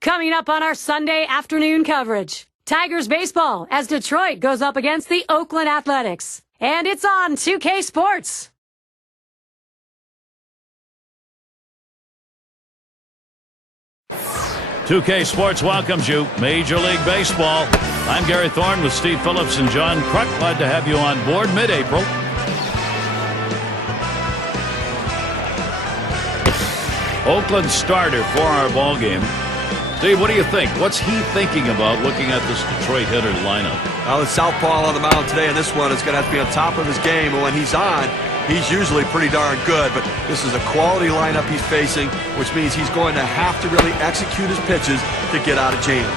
Coming up on our Sunday afternoon coverage, Tigers baseball as Detroit goes up against the Oakland Athletics. And it's on 2K Sports. "2K Sports" welcomes you. Major League Baseball. I'm Gary Thorne with Steve Phillips and John Kruk. Glad to have you on board mid-April. Oakland starter for our ball game. Steve, what do you think? What's he thinking about looking at this Detroit hitter lineup? Well, the southpaw on the mound today, and this one is going to have to be on top of his game. And when he's on, he's usually pretty darn good. But this is a quality lineup he's facing, which means he's going to have to really execute his pitches to get out of jams.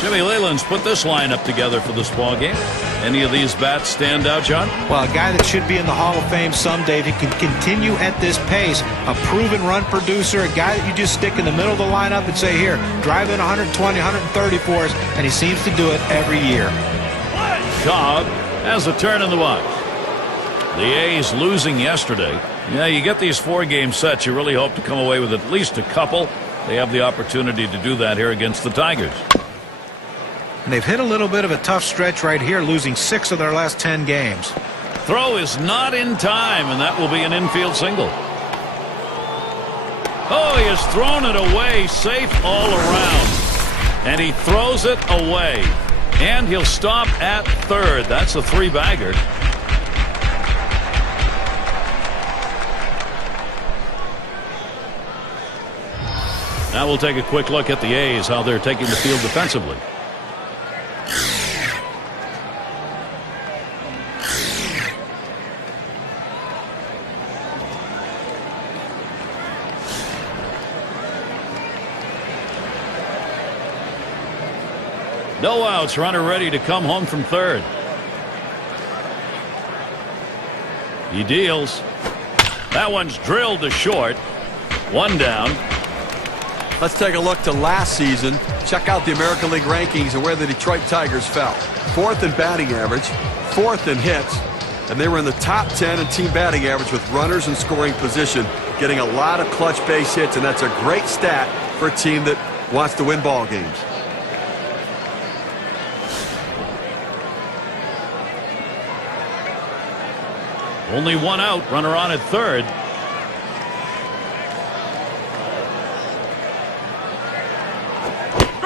Jimmy Leyland's put this lineup together for this ball game. Any of these bats stand out, John? Well, a guy that should be in the Hall of Fame someday that can continue at this pace, a proven run producer, a guy that you just stick in the middle of the lineup and say, here, drive in 120, 130 for us, and he seems to do it every year. Cobb has a turn in the box. The A's losing yesterday. Yeah, you get these 4-game sets, you really hope to come away with at least a couple. They have the opportunity to do that here against the Tigers. And they've hit a little bit of a tough stretch right here, losing 6 of their last 10 games. Throw is not in time, and that will be an infield single. Oh, he has thrown it away, safe all around. And he throws it away. And he'll stop at third. That's a 3-bagger. Now we'll take a quick look at the A's, how they're taking the field defensively. No outs, runner ready to come home from third. He deals. That one's drilled to short. 1 down. Let's take a look to last season. Check out the American League rankings and where the Detroit Tigers fell. 4th in batting average, 4th in hits, and they were in the top 10 in team batting average with runners in scoring position, getting a lot of clutch base hits, and that's a great stat for a team that wants to win ball games. Only 1 out, runner on at third.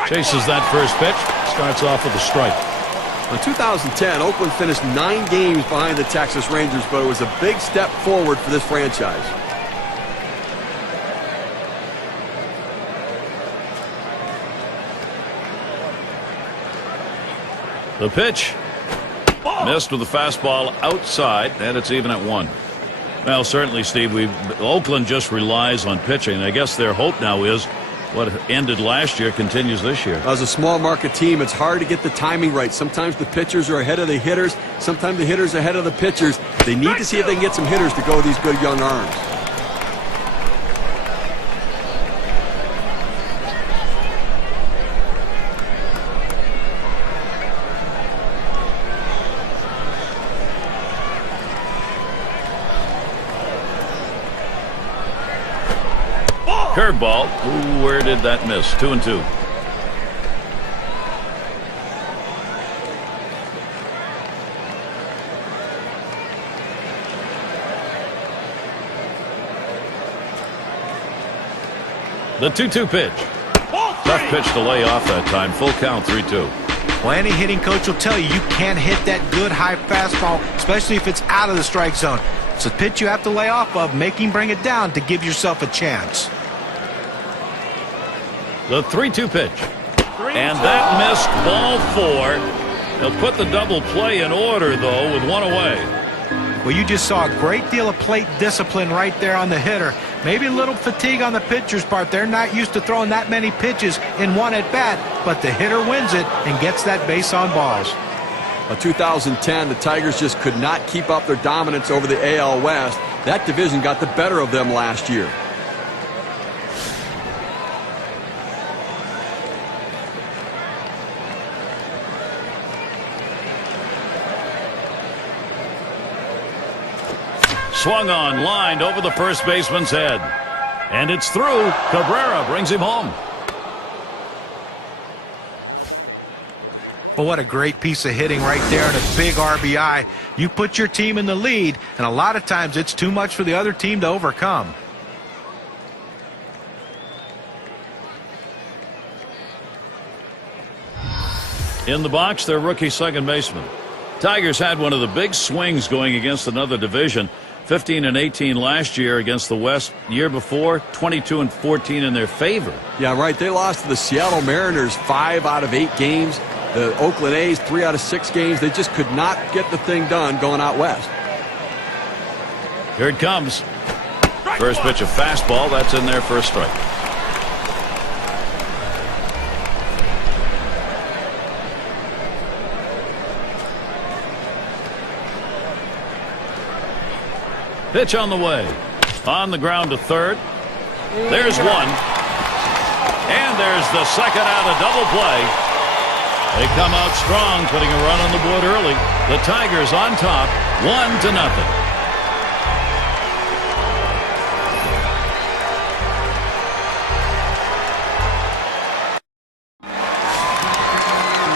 Chases that first pitch, starts off with a strike. In 2010, Oakland finished 9 games behind the Texas Rangers, but it was a big step forward for this franchise. The pitch. Missed with a fastball outside, and it's even at 1. Well, certainly, Steve, Oakland just relies on pitching. I guess their hope now is what ended last year continues this year. As a small market team, it's hard to get the timing right. Sometimes the pitchers are ahead of the hitters. Sometimes the hitters are ahead of the pitchers. They need to see if they can get some hitters to go with these good young arms. Curveball. Ooh, where did that miss? 2-2. The 2-2 pitch. Tough pitch to lay off that time. Full count, 3-2. Well, any hitting coach will tell you can't hit that good high fastball, especially if it's out of the strike zone. It's a pitch you have to lay off of, make him bring it down to give yourself a chance. The 3-2 pitch. And that missed, ball 4. They'll put the double play in order, though, with 1 away. Well, you just saw a great deal of plate discipline right there on the hitter. Maybe a little fatigue on the pitcher's part. They're not used to throwing that many pitches in one at bat, but the hitter wins it and gets that base on balls. In 2010, the Tigers just could not keep up their dominance over the AL West. That division got the better of them last year. Swung on, lined over the first baseman's head. And it's through. Cabrera brings him home. But what a great piece of hitting right there and a big RBI. You put your team in the lead, and a lot of times it's too much for the other team to overcome. In the box, their rookie second baseman. Tigers had one of the big swings going against another division. 15-18 last year against the West. Year before, 22-14 in their favor. Yeah, right. They lost to the Seattle Mariners 5 out of 8 games. The Oakland A's 3 out of 6 games. They just could not get the thing done going out west. Here it comes. First pitch, a fastball. That's in there for a strike. Pitch on the way. On the ground to third. There's one. And there's the second out of double play. They come out strong, putting a run on the board early. The Tigers on top, 1-0.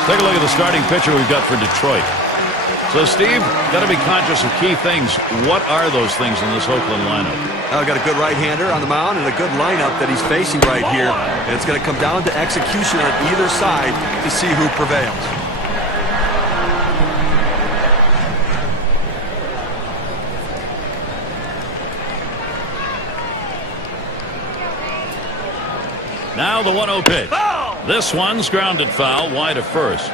Take a look at the starting pitcher we've got for Detroit. So, Steve, got to be conscious of key things. What are those things in this Oakland lineup? I've got a good right-hander on the mound and a good lineup that he's facing right here. And it's going to come down to execution on either side to see who prevails. Now the 1-0 pitch. This one's grounded foul, wide of first.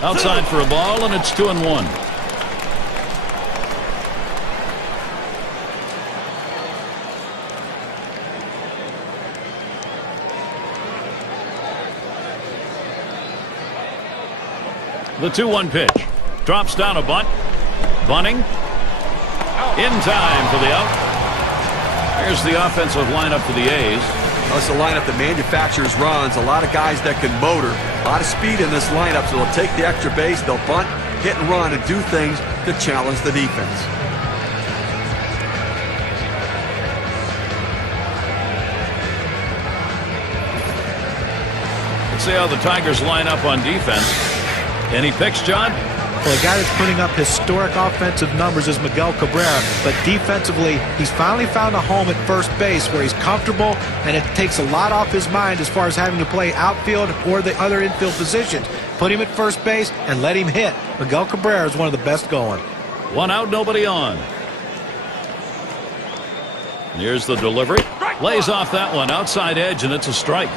Outside for a ball, and it's 2-1. The 2-1 pitch. Drops down a bunt. Bunning. In time for the out. Here's the offensive lineup for the A's. That's a lineup that manufactures runs. A lot of guys that can motor. A lot of speed in this lineup, so they'll take the extra base, they'll bunt, hit and run, and do things to challenge the defense. Let's see how the Tigers line up on defense. Any picks, John? Well, the guy that's putting up historic offensive numbers is Miguel Cabrera, but defensively, he's finally found a home at first base where he's comfortable, and it takes a lot off his mind as far as having to play outfield or the other infield positions. Put him at first base and let him hit. Miguel Cabrera is one of the best going. One out, nobody on. Here's the delivery. Lays off that one, outside edge, and it's a strike.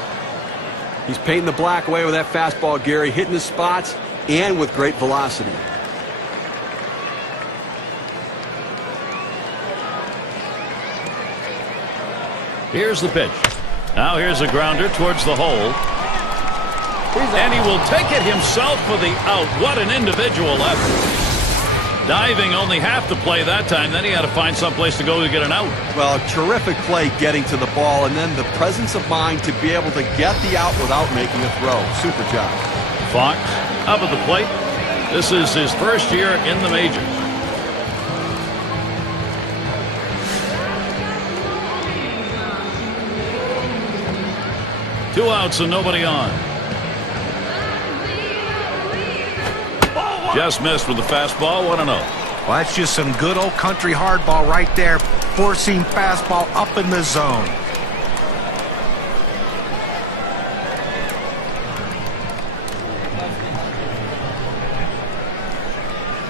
He's painting the black away with that fastball, Gary, hitting his spots and with great velocity. Here's the pitch. Now here's a grounder towards the hole. And he will take it himself for the out. What an individual effort. Diving only half the play that time. Then he had to find someplace to go to get an out. Well, terrific play getting to the ball, and then the presence of mind to be able to get the out without making a throw. Super job. Fox up at the plate. This is his first year in the majors. Two outs and nobody on. Just missed with the fastball. 1-0. Well, that's just some good old country hardball right there. Four-seam fastball up in the zone.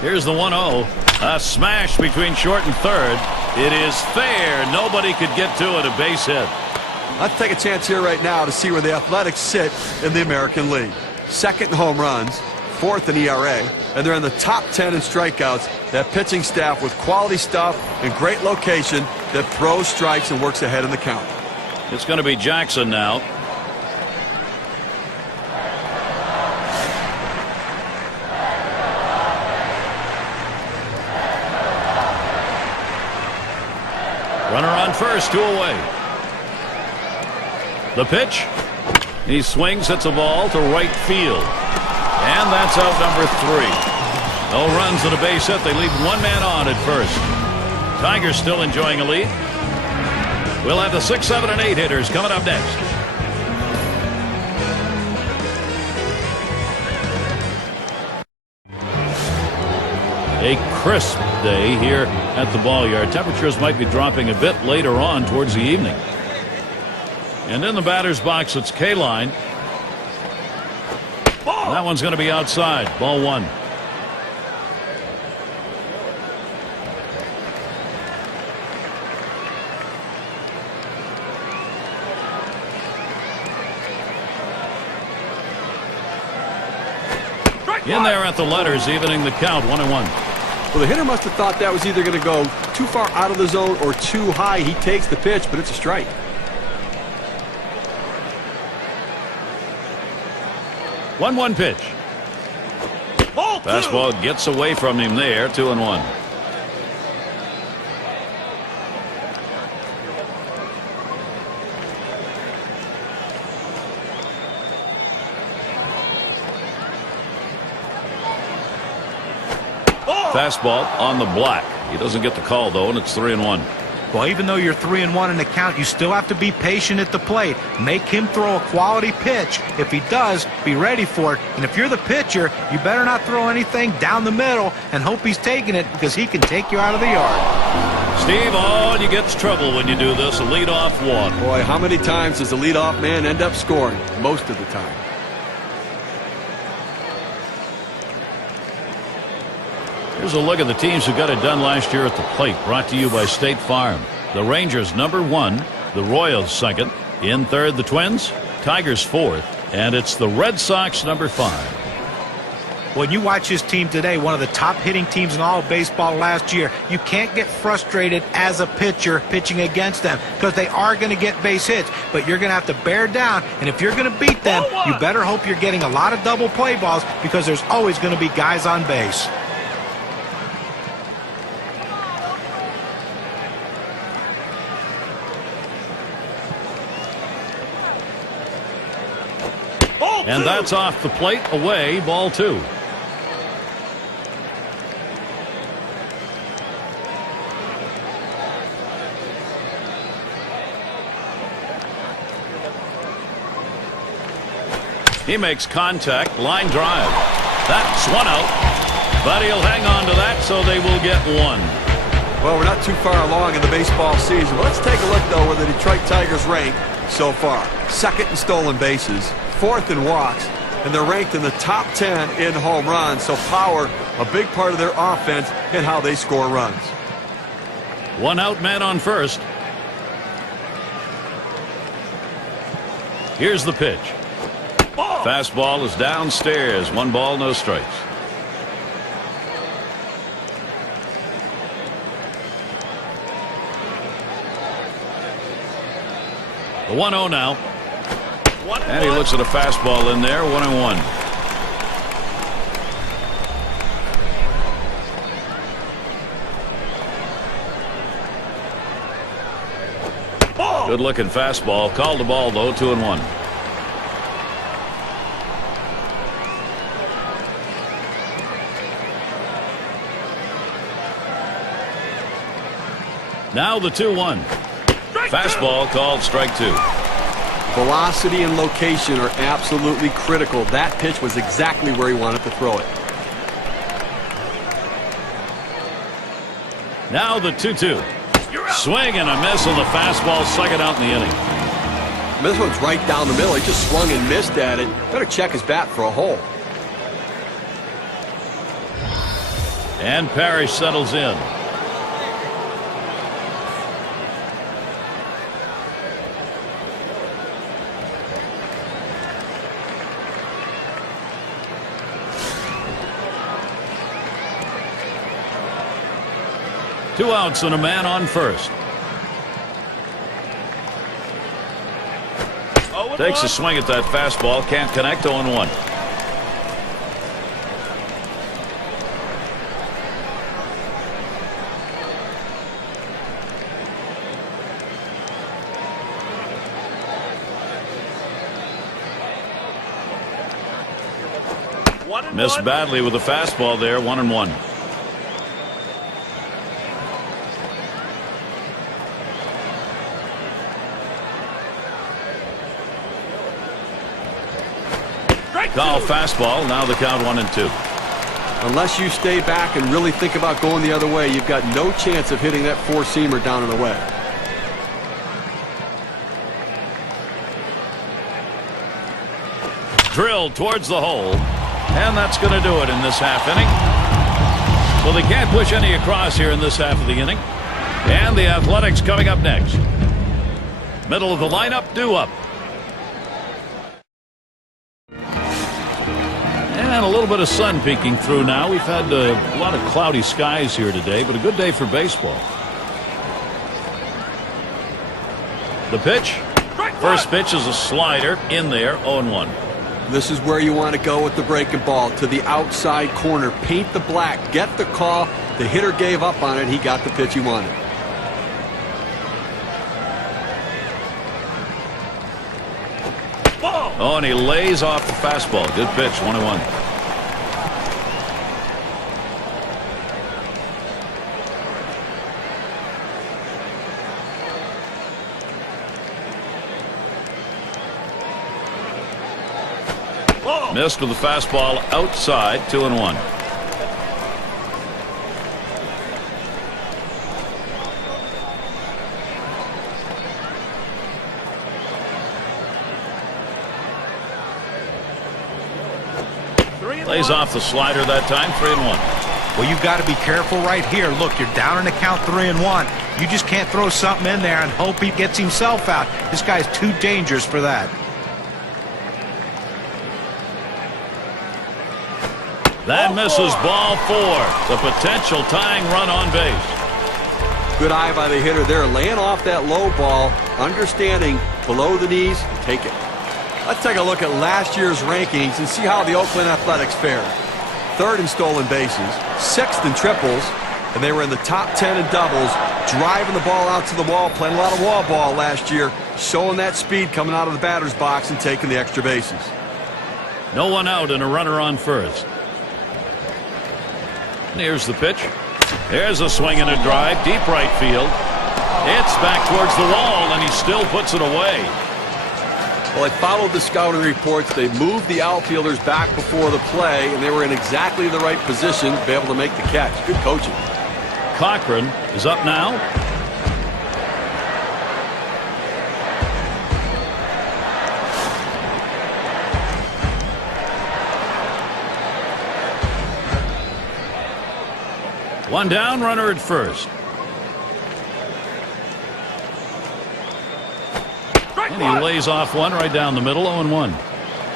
Here's the 1-0. A smash between short and third. It is fair. Nobody could get to it. A base hit. Let's take a chance here right now to see where the Athletics sit in the American League. Second in home runs, fourth in ERA, and they're in the top 10 in strikeouts. That pitching staff with quality stuff and great location that throws strikes and works ahead in the count. It's going to be Jackson now. Runner on first, 2 away. The pitch. He swings, hits a ball to right field. And that's out number 3. No runs and a base hit. They leave one man on at first. Tigers still enjoying a lead. We'll have the 6, 7, and 8 hitters coming up next. A crisp day here at the ball yard. Temperatures might be dropping a bit later on towards the evening. And in the batter's box, it's K-line. That one's going to be outside. Ball 1. In there at the letters, evening the count, 1-1. Well, the hitter must have thought that was either going to go too far out of the zone or too high. He takes the pitch, but it's a strike. One pitch. Fastball gets away from him there, 2-1. Fastball on the block. He doesn't get the call, though, and it's 3-1. Well, even though you're 3-1 in the count, you still have to be patient at the plate. Make him throw a quality pitch. If he does, be ready for it. And if you're the pitcher, you better not throw anything down the middle and hope he's taking it, because he can take you out of the yard. Steve, all you get is trouble when you do this, a leadoff walk. Boy, how many times does the leadoff man end up scoring? Most of the time. Here's a look at the teams who got it done last year at the plate, brought to you by State Farm. The Rangers #1, the Royals 2nd, in 3rd the Twins, Tigers 4th, and it's the Red Sox #5. When you watch his team today, one of the top hitting teams in all of baseball last year, you can't get frustrated as a pitcher pitching against them, because they are going to get base hits, but you're going to have to bear down, and if you're going to beat them, you better hope you're getting a lot of double play balls, because there's always going to be guys on base. And that's off the plate, away, ball 2. He makes contact, line drive. That's one out, but he'll hang on to that, so they will get 1. Well, we're not too far along in the baseball season. But let's take a look, though, where the Detroit Tigers rank so far. 2nd in stolen bases, 4th in walks, and they're ranked in the top 10 in home runs. So power, a big part of their offense, and how they score runs. 1 out, man on first. Here's the pitch. Fastball is downstairs. 1 ball, no strikes. The 1-0 now. And he looks at a fastball in there, 1-1. Good looking fastball. Called the ball, though, 2-1. Now the 2-1. Fastball called strike 2. Velocity and location are absolutely critical. That pitch was exactly where he wanted to throw it. Now the 2-2. Swing and a miss on the fastball, 2nd out in the inning. This one's right down the middle. He just swung and missed at it. Better check his bat for a hole. And Parrish settles in. Two outs and a man on first. Takes a swing at that fastball. Can't connect. 0-1. Missed badly with the fastball there. 1-1. Call fastball. Now the count 1-2. Unless you stay back and really think about going the other way, you've got no chance of hitting that four-seamer down and away. Drilled towards the hole. And that's going to do it in this half inning. Well, they can't push any across here in this half of the inning. And the Athletics coming up next. Middle of the lineup, due up. And a little bit of sun peeking through now. We've had a lot of cloudy skies here today, but a good day for baseball. The pitch. First pitch is a slider in there, 0-1. This is where you want to go with the breaking ball, to the outside corner. Paint the black. Get the call. The hitter gave up on it. He got the pitch he wanted. Oh, and he lays off the fastball. Good pitch, 1-1. Missed with the fastball outside, 2-1. Lays off the slider that time, 3-1. Well, you've got to be careful right here. Look, you're down in the count 3-1. You just can't throw something in there and hope he gets himself out. This guy's too dangerous for that. That misses, ball 4. The potential tying run on base. Good eye by the hitter there, laying off that low ball, understanding below the knees, take it. Let's take a look at last year's rankings and see how the Oakland Athletics fared. 3rd in stolen bases, 6th in triples, and they were in the top 10 in doubles, driving the ball out to the wall, playing a lot of wall ball last year, showing that speed coming out of the batter's box and taking the extra bases. No one out and a runner on first. And here's the pitch. There's a swing and a drive, deep right field. It's back towards the wall, and he still puts it away. Well, they followed the scouting reports. They moved the outfielders back before the play, and they were in exactly the right position to be able to make the catch. Good coaching. Cochran is up now. One down, runner at first. And he lays off one right down the middle, 0-1.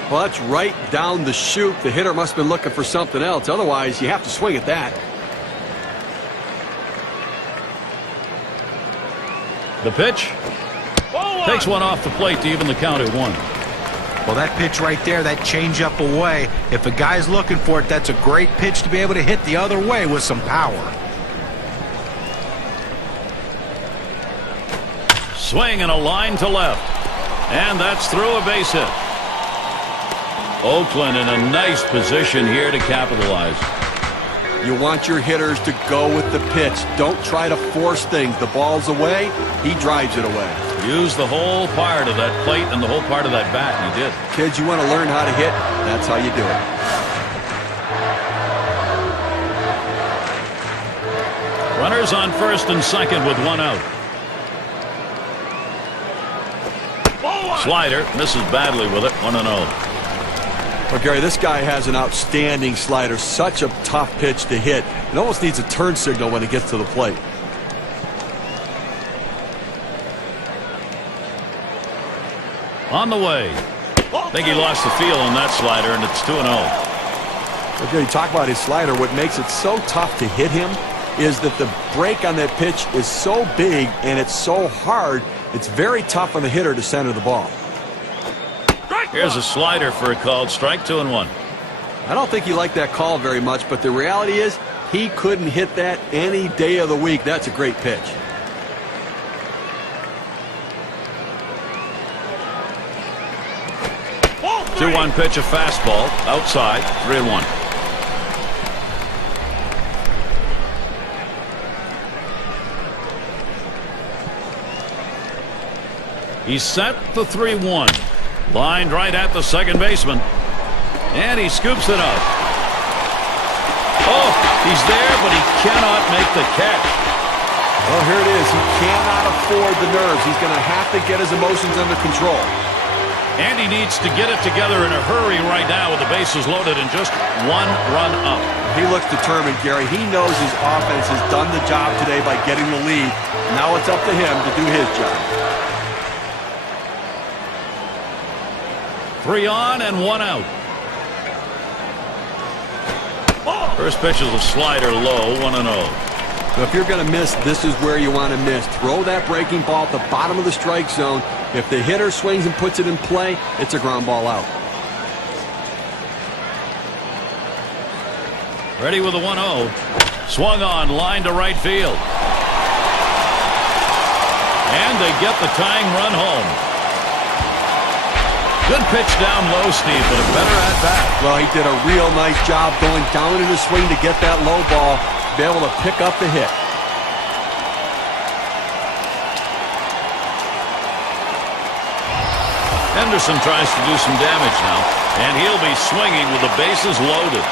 Well, that's right down the chute. The hitter must have been looking for something else. Otherwise, you have to swing at that. The pitch. Takes one off the plate to even the count at 1. Well, that pitch right there, that changeup away, if a guy's looking for it, that's a great pitch to be able to hit the other way with some power. Swing and a line to left. And that's through, a base hit. Oakland in a nice position here to capitalize. You want your hitters to go with the pitch. Don't try to force things. The ball's away. He drives it away. Use the whole part of that plate and the whole part of that bat, and he did. Kids, you want to learn how to hit? That's how you do it. Runners on first and second with one out. Slider misses badly with it, 1-0. Well, Gary, this guy has an outstanding slider. Such a tough pitch to hit. It almost needs a turn signal when it gets to the plate. On the way. I think he lost the feel on that slider, and it's 2-0. Well, Gary, talk about his slider. What makes it so tough to hit him is that the break on that pitch is so big and it's so hard, it's very tough on the hitter to center the ball. Here's a slider for a called strike, 2-1. I don't think he liked that call very much, but the reality is he couldn't hit that any day of the week. That's a great pitch. Two 2-1 pitch, a fastball outside, 3-1. He's set the 3-1. Lined right at the second baseman. And he scoops it up. Oh, he's there, but he cannot make the catch. Well, here it is. He cannot afford the nerves. He's going to have to get his emotions under control. And he needs to get it together in a hurry right now with the bases loaded and just one run up. He looks determined, Gary. He knows his offense has done the job today by getting the lead. Now it's up to him to do his job. 3 on and 1 out. First pitch is a slider low, 1-0. So if you're going to miss, this is where you want to miss. Throw that breaking ball at the bottom of the strike zone. If the hitter swings and puts it in play, it's a ground ball out. Ready with a 1-0. Swung on, line to right field. And they get the tying run home. Good pitch down low, Steve, but a better at bat. Well, he did a real nice job going down in his swing to get that low ball, to be able to pick up the hit. Henderson tries to do some damage now, and he'll be swinging with the bases loaded.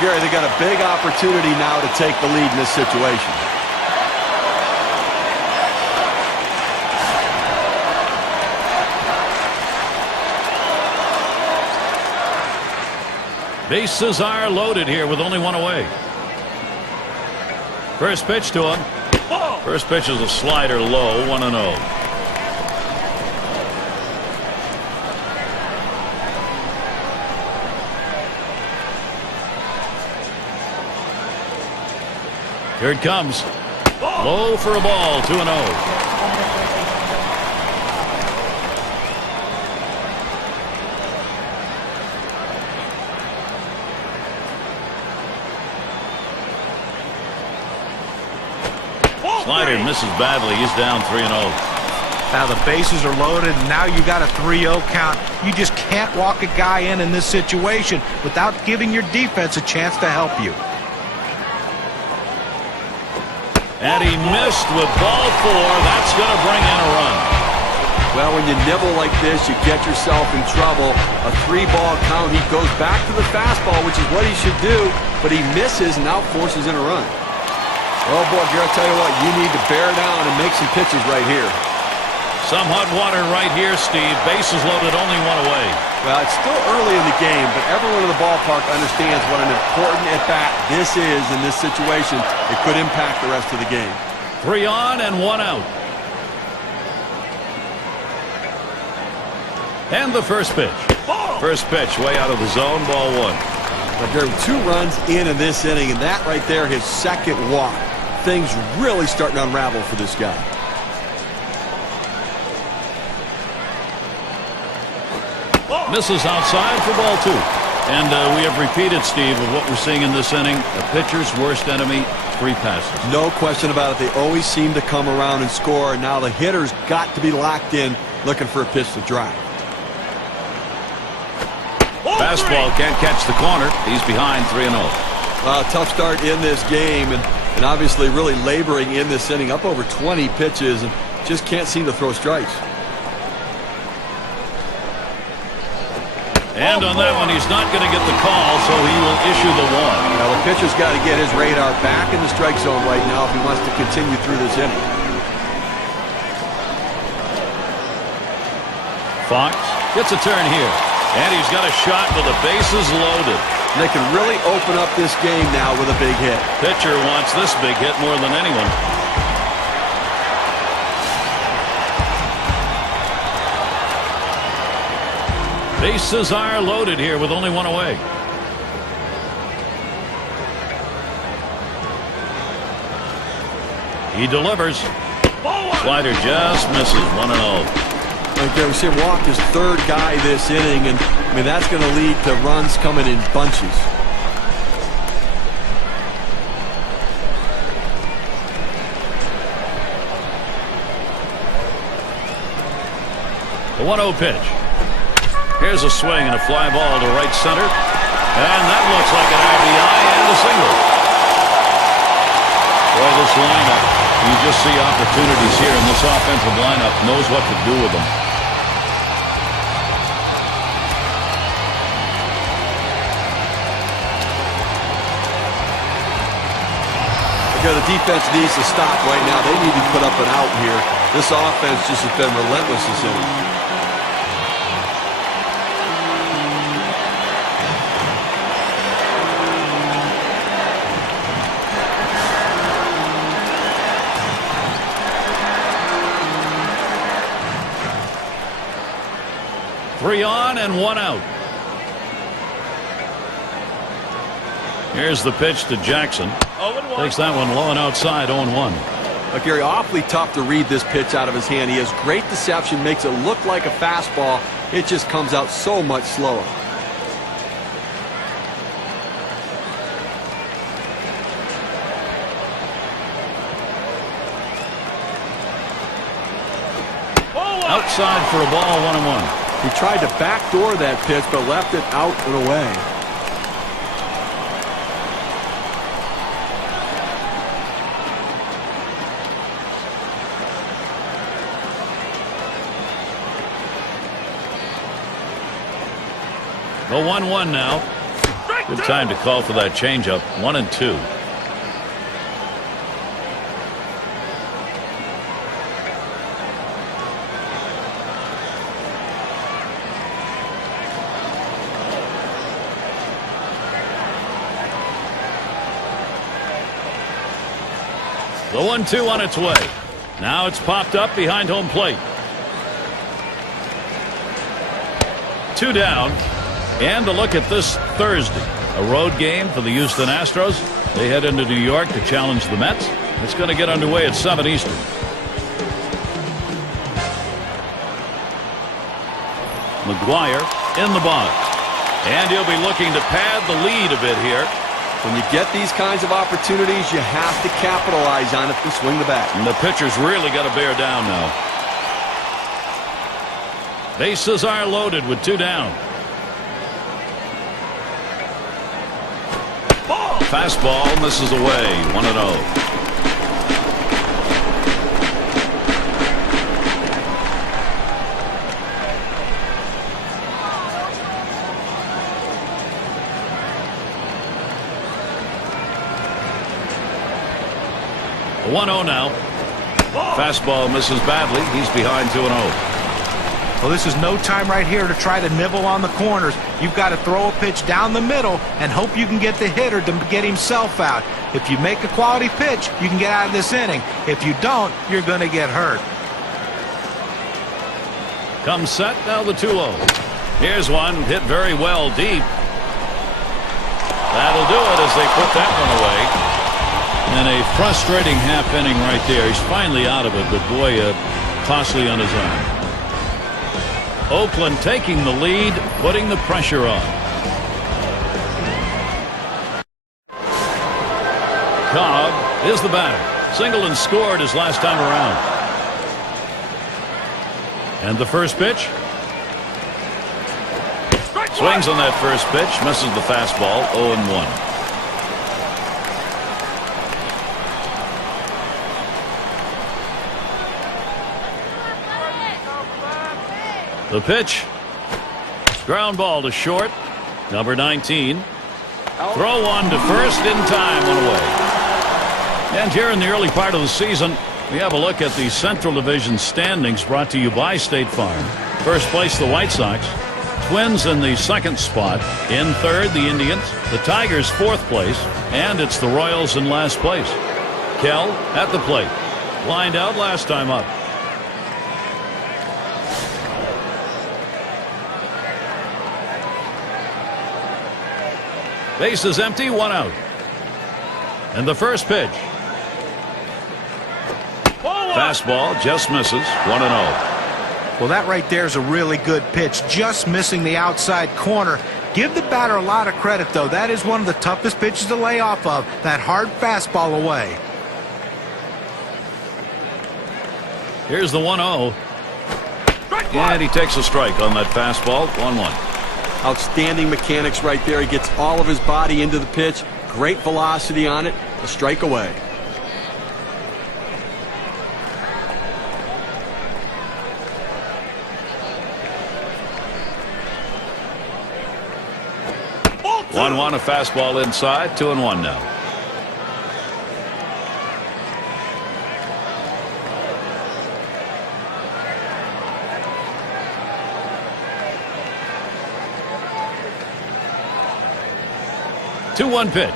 Gary, they got a big opportunity now to take the lead in this situation. Bases are loaded here with only 1 away. First pitch to him. First pitch is a slider low, 1-0. Here it comes. Low for a ball, 2-0. Slider misses badly. He's down 3-0. Now the bases are loaded, and now you got a 3-0 count. You just can't walk a guy in this situation without giving your defense a chance to help you. And he missed with ball 4. That's going to bring in a run. Well, when you nibble like this, you get yourself in trouble. A 3-ball count. He goes back to the fastball, which is what he should do, but he misses and now forces in a run. Oh, boy, Gary, I'll tell you what, you need to bear down and make some pitches right here. Some hot water right here, Steve. Bases loaded, only 1 away. Well, it's still early in the game, but everyone in the ballpark understands what an important at-bat this is in this situation. It could impact the rest of the game. 3 on and 1 out. And the first pitch. First pitch way out of the zone, ball 1. But there were 2 runs in this inning, and that right there, his second walk. Things really starting to unravel for this guy. Misses outside for ball 2. And we have repeated, Steve, of what we're seeing in this inning. A pitcher's worst enemy, 3 passes. No question about it. They always seem to come around and score. And now the hitter's got to be locked in, looking for a pitch to drive. Fastball can't catch the corner. He's behind 3-0. Tough start in this game, and obviously really laboring in this inning. Up over 20 pitches, and just can't seem to throw strikes. And on that one, he's not going to get the call, so he will issue the 1. Now the pitcher's got to get his radar back in the strike zone right now if he wants to continue through this inning. Fox gets a turn here, and he's got a shot with the bases loaded. They can really open up this game now with a big hit. Pitcher wants this big hit more than anyone. Bases are loaded here with only 1 away. He delivers. Slider just misses, 1-0. Right there, we see him walk his 3rd guy this inning, and I mean that's going to lead to runs coming in bunches. The 1-0 pitch. Here's a swing and a fly ball to right center. And that looks like an RBI and a single. Boy, this lineup, you just see opportunities here, and this offensive lineup knows what to do with them. Yeah, the defense needs to stop right now. They need to put up an out here. This offense just has been relentless this inning. Three on and one out. Here's the pitch to Jackson. Takes that one low and outside, 0-1. Gary, awfully tough to read this pitch out of his hand. He has great deception, makes it look like a fastball. It just comes out so much slower. Outside for a ball, 1-1. He tried to backdoor that pitch, but left it out and away. The 1-1 now. Good time to call for that changeup. 1-2. The 1-2 on its way. Now it's popped up behind home plate. 2 down. And a look at this Thursday. A road game for the Houston Astros. They head into New York to challenge the Mets. It's going to get underway at 7 Eastern. McGuire in the box. And he'll be looking to pad the lead a bit here. When you get these kinds of opportunities, you have to capitalize on it and swing the bat. And the pitcher's really got to bear down now. Bases are loaded with 2 down. Fastball misses away. 1-0. The 1-0 now. Fastball misses badly. He's behind 2-0. Well, this is no time right here to try to nibble on the corners. You've got to throw a pitch down the middle and hope you can get the hitter to get himself out. If you make a quality pitch, you can get out of this inning. If you don't, you're going to get hurt. Comes set, now the 2-0. Here's one hit very well deep. That'll do it as they put that one away. And a frustrating half inning right there. He's finally out of it, but boy, costly on his arm. Oakland taking the lead, putting the pressure on. Cobb is the batter. Singled and scored his last time around. And the first pitch. Swings on that first pitch, misses the fastball, 0-1. The pitch. Ground ball to short. Number 19. Throw one to first in time, one away. And here in the early part of the season, we have a look at the Central Division standings brought to you by State Farm. First place, the White Sox. Twins in the second spot. In third, the Indians. The Tigers, fourth place. And it's the Royals in last place. Kell at the plate. Lined out last time up. Base is empty, 1 out. And the first pitch. Fastball just misses, 1-0. Well, that right there is a really good pitch, just missing the outside corner. Give the batter a lot of credit, though. That is one of the toughest pitches to lay off of, that hard fastball away. Here's the 1-0. And he takes a strike on that fastball, 1-1. Outstanding mechanics right there. He gets all of his body into the pitch. Great velocity on it. A strike away. One, a fastball inside. 2-1 now. 2-1 pitch.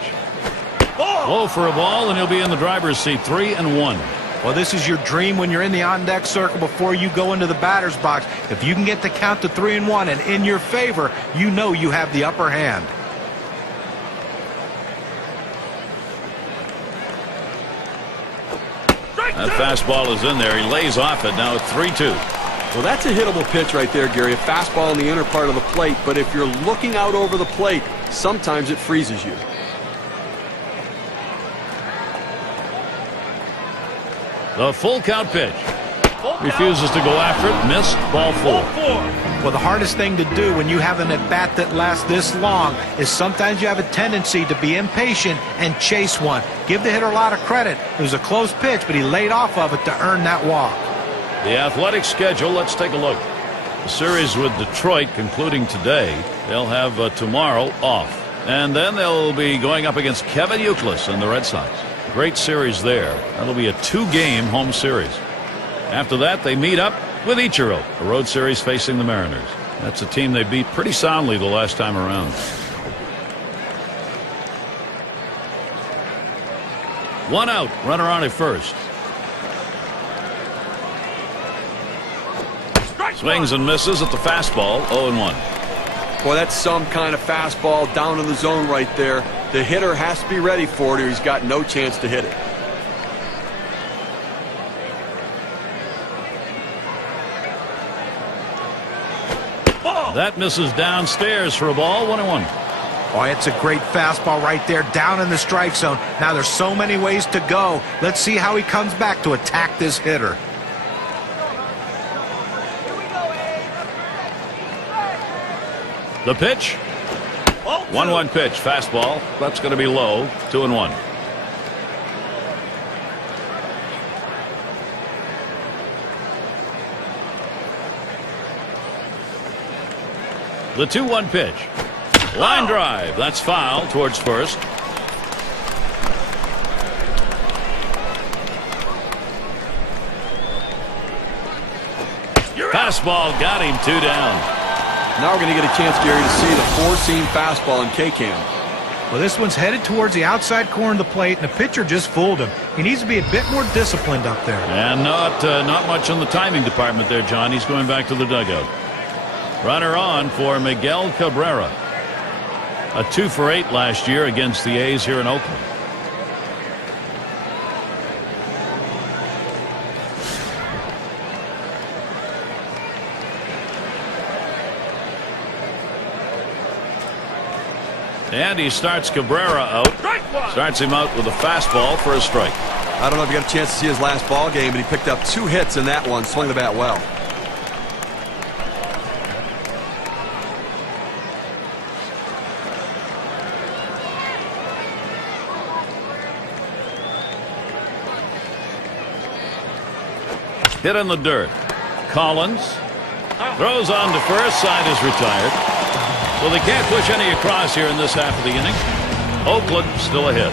Low for a ball, and he'll be in the driver's seat. 3-1. Well, this is your dream when you're in the on-deck circle before you go into the batter's box. If you can get the count to 3-1 and in your favor, you know you have the upper hand. That fastball is in there. He lays off it. Now it's 3-2. Well, that's a hittable pitch right there, Gary. A fastball in the inner part of the plate, but if you're looking out over the plate, sometimes it freezes you. The full count pitch. Refuses to go after it. Missed. Ball 4. Well, the hardest thing to do when you have an at-bat that lasts this long is sometimes you have a tendency to be impatient and chase one. Give the hitter a lot of credit. It was a close pitch, but he laid off of it to earn that walk. The Athletic schedule, let's take a look. The series with Detroit concluding today. They'll have tomorrow off. And then they'll be going up against Kevin Youkilis and the Red Sox. Great series there. That'll be a 2-game home series. After that, they meet up with Ichiro, a road series facing the Mariners. That's a team they beat pretty soundly the last time around. One out, runner on at first. Swings and misses at the fastball, 0-1. Boy, that's some kind of fastball down in the zone right there. The hitter has to be ready for it or he's got no chance to hit it. That misses downstairs for a ball, 1-1. Oh, it's a great fastball right there down in the strike zone. Now there's so many ways to go. Let's see how he comes back to attack this hitter. The pitch. 1-1 pitch. Fastball. That's going to be low. 2-1. The 2-1 pitch. Line drive. That's foul towards first. Fastball got him. 2 down. Now we're going to get a chance, Gary, to see the 4-seam fastball in K-Cam. Well, this one's headed towards the outside corner of the plate, and the pitcher just fooled him. He needs to be a bit more disciplined up there. And not much in the timing department there, John. He's going back to the dugout. Runner on for Miguel Cabrera. A 2 for 8 last year against the A's here in Oakland. And he starts Cabrera out. Starts him out with a fastball for a strike. I don't know if you got a chance to see his last ball game, but he picked up 2 hits in that one. Swung the bat well. Hit in the dirt. Collins throws on to first. Side is retired. Well, they can't push any across here in this half of the inning. Oakland still ahead.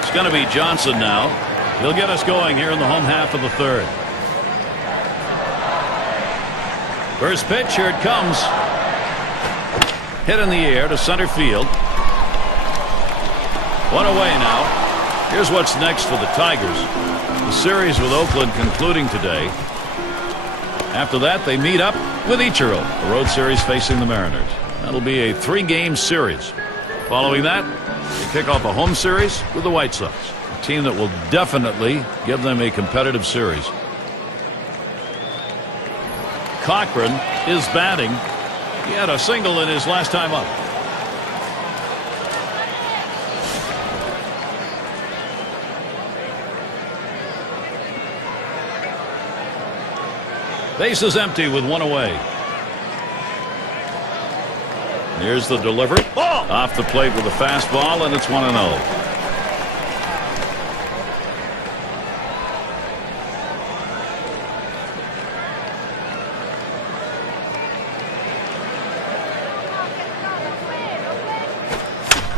It's going to be Johnson now. He'll get us going here in the home half of the third. First pitch, here it comes. Hit in the air to center field. 1 away now. Here's what's next for the Tigers. The series with Oakland concluding today. After that, they meet up with Ichiro, a road series facing the Mariners. That'll be a 3-game series. Following that, they kick off a home series with the White Sox, a team that will definitely give them a competitive series. Cochran is batting. He had a single in his last time up. Base is empty with 1 away. Here's the delivery. Off the plate with a fastball, and it's 1-0.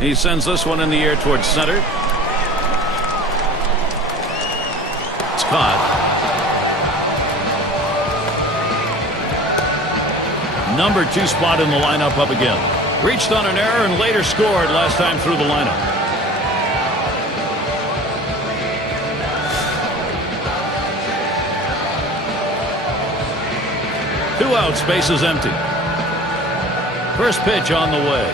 He sends this one in the air towards center. It's caught. number 2 spot in the lineup up again. Reached on an error and later scored last time through the lineup. Two outs, bases empty. First pitch on the way.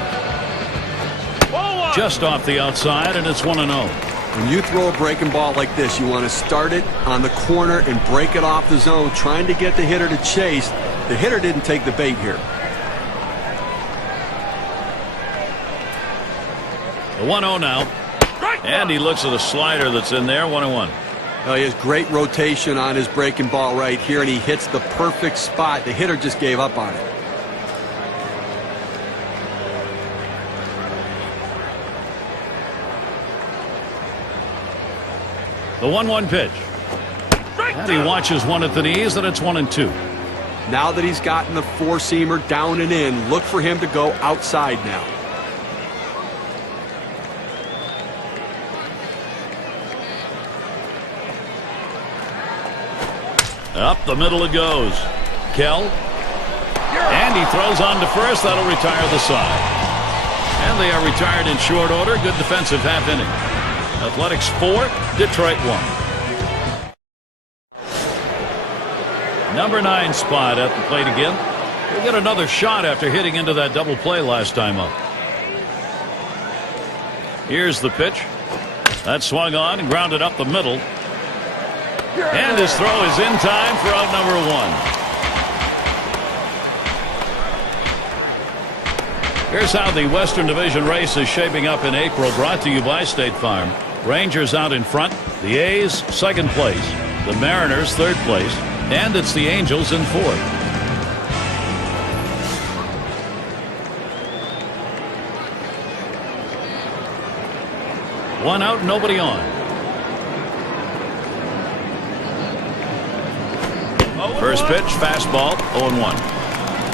Just off the outside, and it's 1-0. When you throw a breaking ball like this, you want to start it on the corner and break it off the zone, trying to get the hitter to chase. The hitter didn't take the bait here. The 1-0 now. And he looks at a slider that's in there, 1-1. He has great rotation on his breaking ball right here, and he hits the perfect spot. The hitter just gave up on it. The 1-1 pitch. And he watches one at the knees, and it's 1-2. Now that he's gotten the four-seamer down and in, look for him to go outside now. Up the middle it goes. Kell. And he throws on to first. That'll retire the side. And they are retired in short order. Good defensive half inning. Athletics 4, Detroit 1. Number 9 spot at the plate again. He'll get another shot after hitting into that double play last time up. Here's the pitch. That swung on and grounded up the middle. And his throw is in time for out number 1. Here's how the Western Division race is shaping up in April, brought to you by State Farm. Rangers out in front, the A's second place, the Mariners third place, and it's the Angels in fourth. One out, nobody on. First pitch, fastball, 0-1.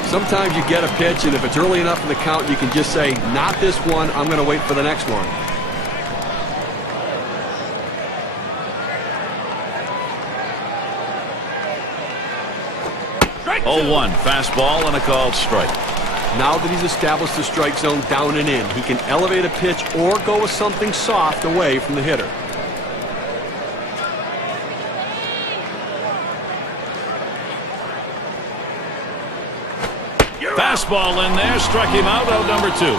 Sometimes you get a pitch, and if it's early enough in the count, you can just say, not this one, I'm going to wait for the next one. Strike 0-1, fastball and a called strike. Now that he's established the strike zone down and in, he can elevate a pitch or go with something soft away from the hitter. Fastball in there, struck him out number 2.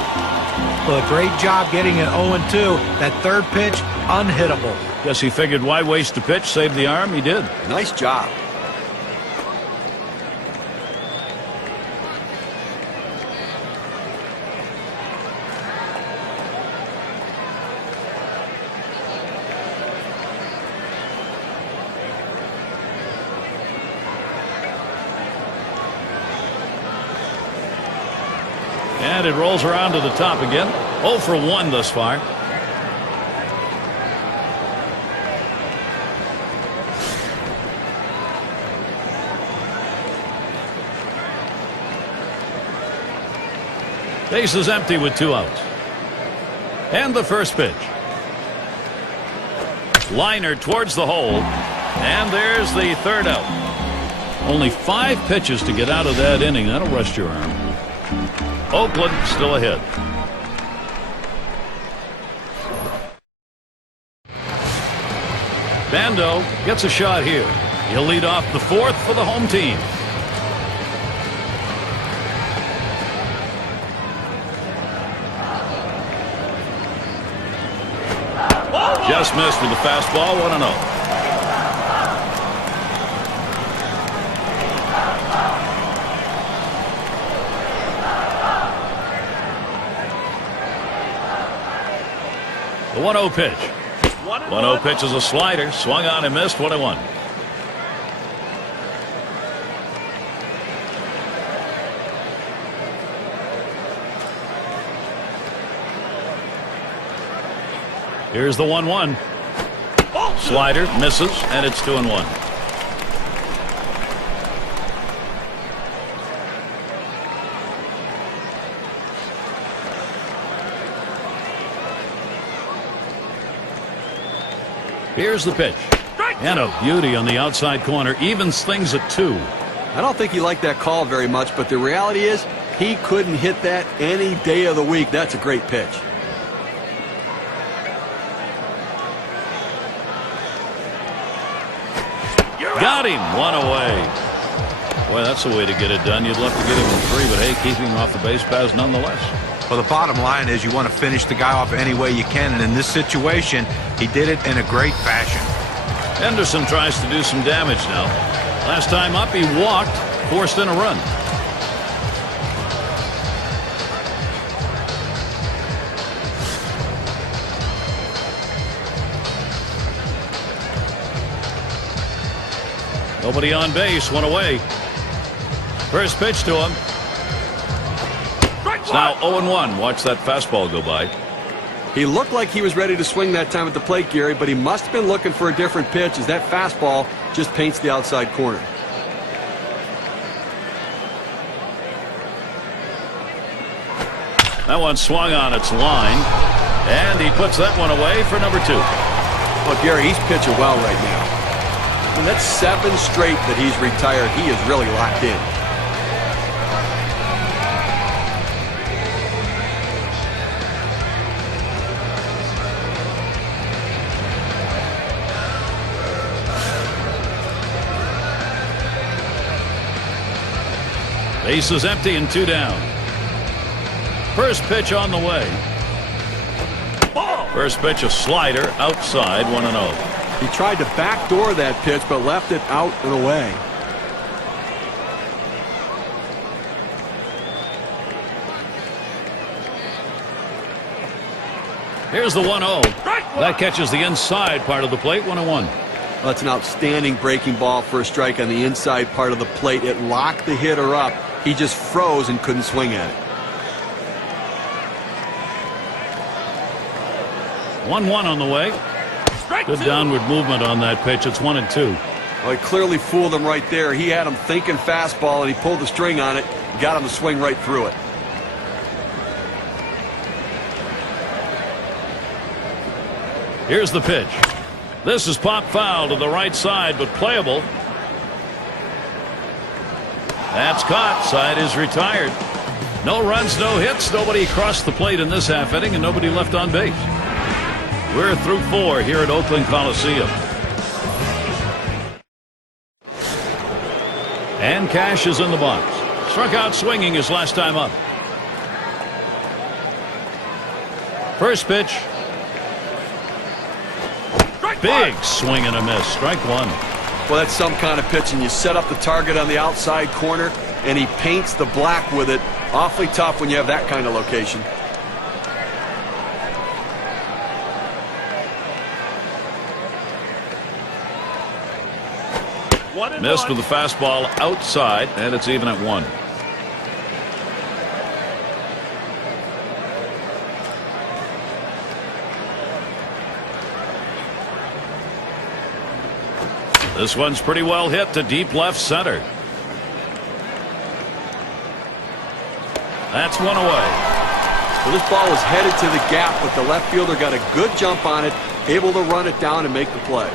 Well, a great job getting an 0-2. That third pitch, unhittable. Guess he figured why waste a pitch, save the arm. He did. Nice job. And it rolls around to the top again. 0 for 1 thus far. Base is empty with 2 outs. And the first pitch. Liner towards the hole. And there's the third out. Only 5 pitches to get out of that inning. That'll rust your arm. Oakland still ahead. Bando gets a shot here. He'll lead off the 4th for the home team. Just missed with the fastball, 1-0. The 1-0 pitch. 1-0 pitch is a slider. Swung on and missed. 1-1. Here's the 1-1. Slider misses, and it's 2-1. Here's the pitch. And a beauty on the outside corner. Evens things at 2. I don't think he liked that call very much, but the reality is he couldn't hit that any day of the week. That's a great pitch. Got him. One away. Boy, that's a way to get it done. You'd love to get him in 3, but hey, keeping him off the base paths nonetheless. Well, the bottom line is you want to finish the guy off any way you can, and in this situation, he did it in a great fashion. Henderson tries to do some damage now. Last time up, he walked, forced in a run. Nobody on base, one away. First pitch to him. It's now 0-1. Watch that fastball go by. He looked like he was ready to swing that time at the plate, Gary, but he must have been looking for a different pitch as that fastball just paints the outside corner. That one swung on its line, and he puts that one away for number 2. Well, Gary, he's pitching well right now. I mean, that's 7 straight that he's retired. He is really locked in. Base is empty and 2 down. First pitch on the way. First pitch a slider outside 1-0. He tried to backdoor that pitch but left it out and away. Here's the 1-0. That catches the inside part of the plate. 1-1. Well, that's an outstanding breaking ball for a strike on the inside part of the plate. It locked the hitter up. He just froze and couldn't swing at it. 1-1 on the way. Good downward movement on that pitch. It's 1-2. Well, he clearly fooled him right there. He had him thinking fastball, and he pulled the string on it, got him to swing right through it. Here's the pitch. This is pop foul to the right side, but playable. That's caught. Side is retired. No runs, no hits. Nobody across the plate in this half inning, and nobody left on base. We're through 4 here at Oakland Coliseum. And Cash is in the box. Struck out swinging his last time up. First pitch. Big swing and a miss. Strike 1. Well, that's some kind of pitching. You set up the target on the outside corner, and he paints the black with it. Awfully tough when you have that kind of location. Missed with the fastball outside, and it's even at 1. This one's pretty well hit to deep left center. That's 1 away. Well, this ball was headed to the gap, but the left fielder got a good jump on it, able to run it down and make the play.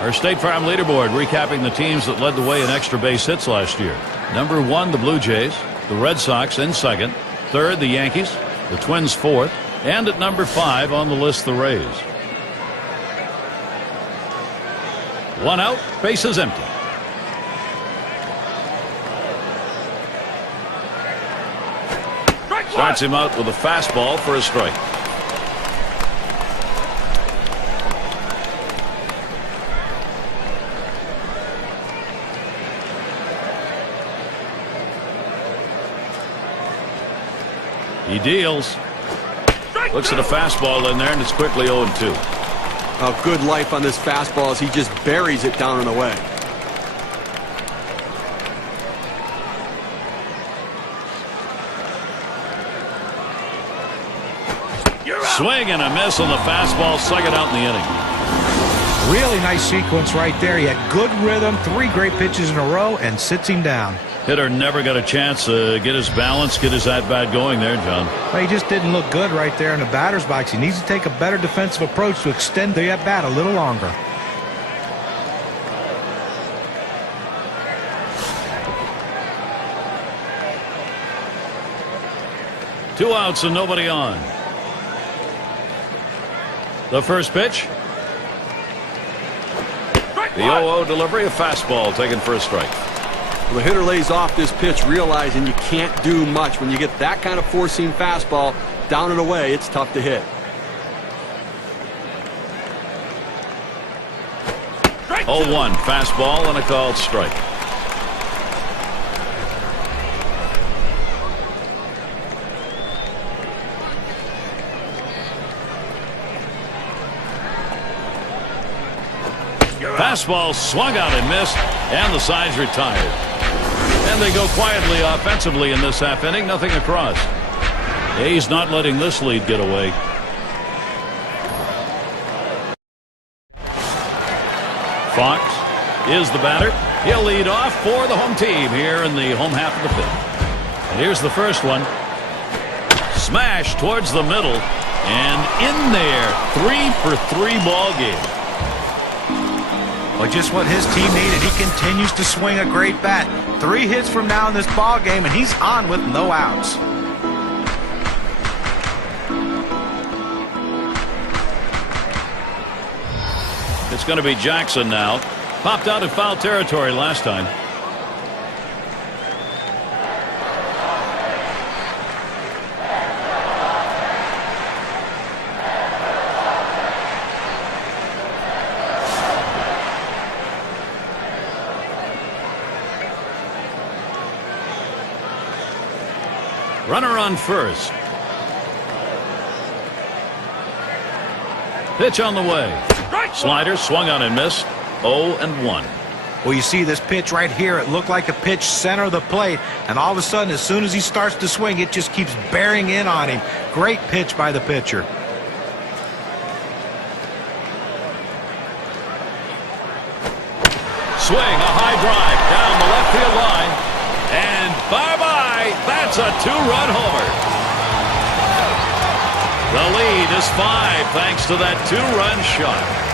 Our State Farm leaderboard recapping the teams that led the way in extra base hits last year. Number 1, the Blue Jays. The Red Sox in second. Third, the Yankees. The Twins fourth. And at number 5 on the list, the Rays. 1 out, base is empty. Starts him out with a fastball for a strike. He deals. Looks at a fastball in there, and it's quickly 0-2. A good life on this fastball as he just buries it down and away. Swing and a miss on the fastball, second out in the inning. Really nice sequence right there. He had good rhythm, 3 great pitches in a row, and sits him down. Hitter never got a chance to get his balance, get his at-bat going there, John. Well, he just didn't look good right there in the batter's box. He needs to take a better defensive approach to extend the at-bat a little longer. 2 outs and nobody on. The first pitch. The 0-0 delivery, a fastball taken for a strike. Well, the hitter lays off this pitch, realizing you can't do much. When you get that kind of four-seam fastball down and away, it's tough to hit. 0-1 fastball and a called strike. Fastball swung out and missed, and the side's retired. And they go quietly offensively in this half inning, nothing across. He's not letting this lead get away. Fox is the batter. He'll lead off for the home team here in the home half of the fifth. And here's the first one. Smash towards the middle, and in there, 3-for-3 ball game. Well, just what his team needed. He continues to swing a great bat. 3 hits from now in this ball game, and he's on with no outs. It's going to be Jackson now. Popped out in foul territory last time. Runner on first. Pitch on the way. Slider swung on and missed. 0-1. Well, you see this pitch right here. It looked like a pitch center of the plate, and all of a sudden, as soon as he starts to swing, it just keeps bearing in on him. Great pitch by the pitcher. Swing, a high drive down the left field line, and bye-bye. That's a 2-run homer. The lead is 5 thanks to that 2-run shot.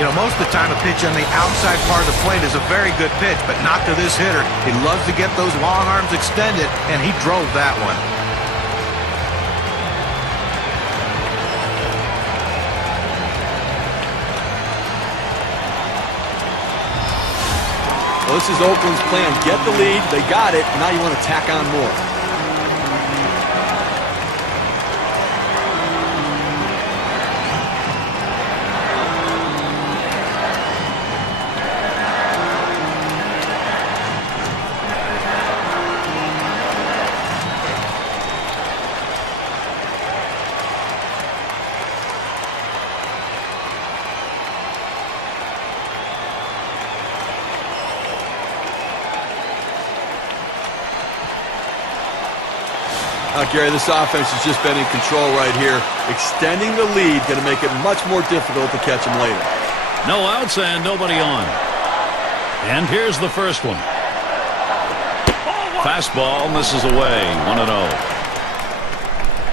You know, most of the time a pitch on the outside part of the plate is a very good pitch, but not to this hitter. He loves to get those long arms extended, and he drove that one. Well, this is Oakland's plan. Get the lead. They got it. Now you want to tack on more. Gary, this offense has just been in control right here. Extending the lead going to make it much more difficult to catch them later. No outs and nobody on. And here's the first one. Fastball misses away. 1-0.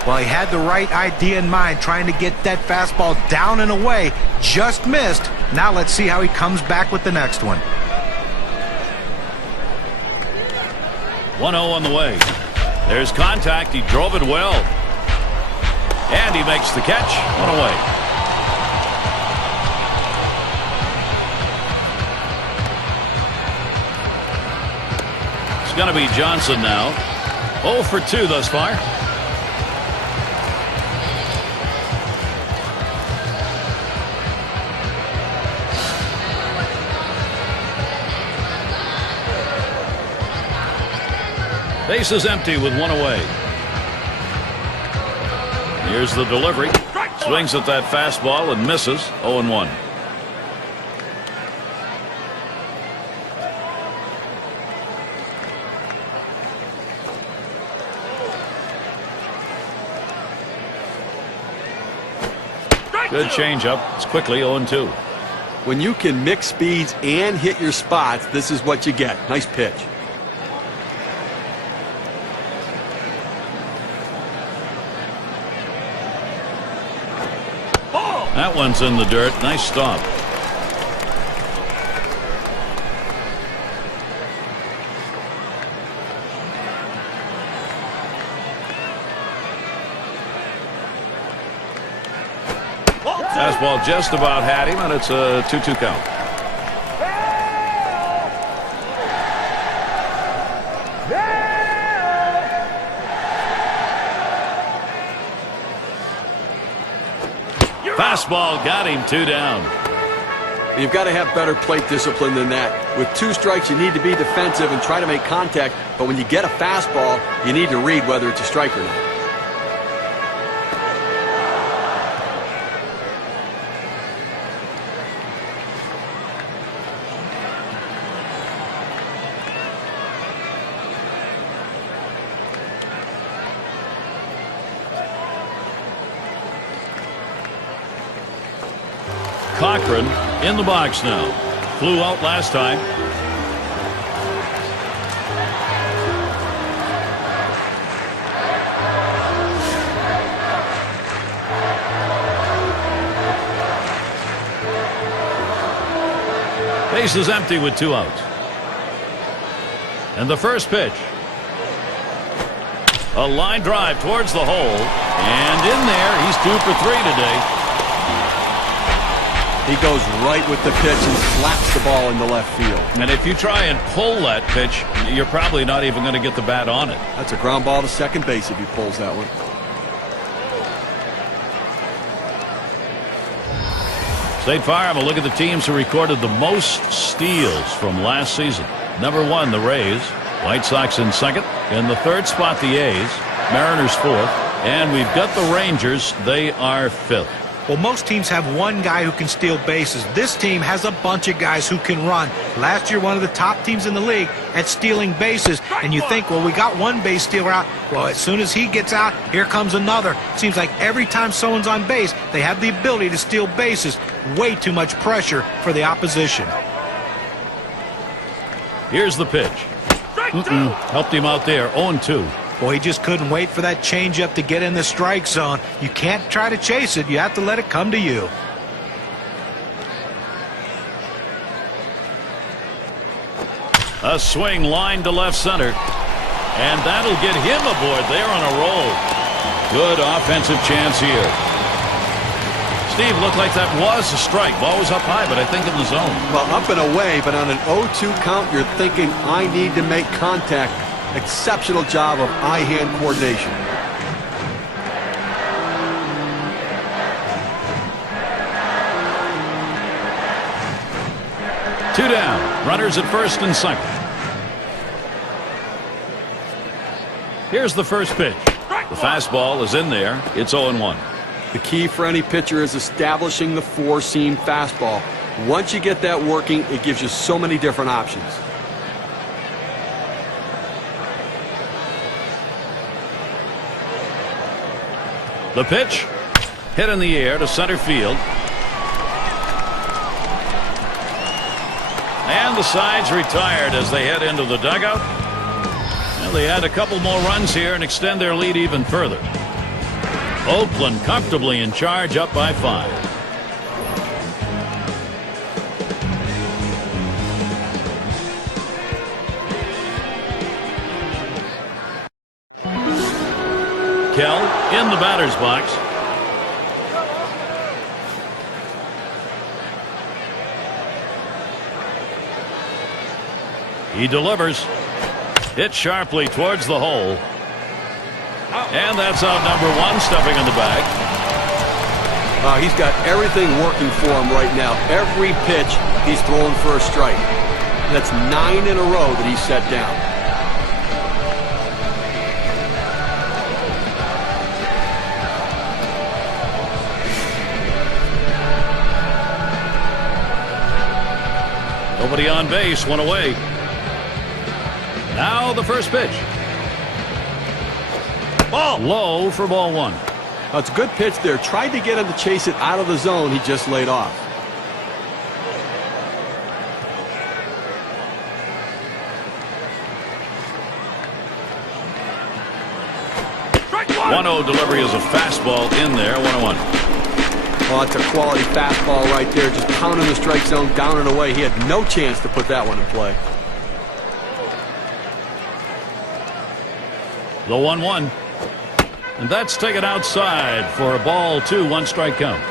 Well, he had the right idea in mind, trying to get that fastball down and away. Just missed. Now let's see how he comes back with the next one. 1-0 on the way. There's contact. He drove it well. And he makes the catch. 1 away. It's going to be Johnson now. 0 for 2 thus far. Base is empty with 1 away. Here's the delivery. Swings at that fastball and misses. 0-1. Good changeup. It's quickly 0-2. When you can mix speeds and hit your spots, this is what you get. Nice pitch. That one's in the dirt. Nice stop. Fastball just about had him, and it's a 2-2 count. Fastball got him, 2 down. You've got to have better plate discipline than that. With 2 strikes, you need to be defensive and try to make contact, but when you get a fastball, you need to read whether it's a strike or not. Cochran in the box now. Flew out last time. Base is empty with 2 outs. And the first pitch. A line drive towards the hole. And in there, he's 2 for 3 today. He goes right with the pitch and slaps the ball into left field. And if you try and pull that pitch, you're probably not even going to get the bat on it. That's a ground ball to second base if he pulls that one. State Farm, a look at the teams who recorded the most steals from last season. Number 1, the Rays. White Sox in second. In the third spot, the A's. Mariners fourth. And we've got the Rangers. They are fifth. Well, most teams have one guy who can steal bases. This team has a bunch of guys who can run. Last year, one of the top teams in the league at stealing bases. And you think, well, we got one base stealer out. Well, as soon as he gets out, here comes another. Seems like every time someone's on base, they have the ability to steal bases. Way too much pressure for the opposition. Here's the pitch. Helped him out there. 0-2. Well, he just couldn't wait for that changeup to get in the strike zone. You can't try to chase it. You have to let it come to you. A swing line to left center. And that'll get him aboard there on a roll. Good offensive chance here. Steve, looked like that was a strike. Ball was up high, but I think in the zone. Well, up and away, but on an 0-2 count, you're thinking, I need to make contact. Exceptional job of eye-hand coordination. Two down. Runners at first and second. Here's the first pitch. The fastball is in there. It's 0-1. The key for any pitcher is establishing the four-seam fastball. Once you get that working, it gives you so many different options. The pitch hit in the air to center field. And the side's retired as they head into the dugout. Well, they add a couple more runs here and extend their lead even further. Oakland comfortably in charge, up by 5. Kell in the batter's box. He delivers. Hit sharply towards the hole. And that's out number 1, stepping in the bag. He's got everything working for him right now. Every pitch he's throwing for a strike. That's 9 in a row that he's set down. Nobody on base, one away. Now the first pitch. Ball low for ball 1. That's a good pitch there. Tried to get him to chase it out of the zone. He just laid off. Strike 1-0 delivery is a fastball in there. 1-1. Well, it's a quality fastball right there, just pounding the strike zone down and away. He had no chance to put that one in play. The 1-1. And that's taken outside for a ball 2, 1 strike count.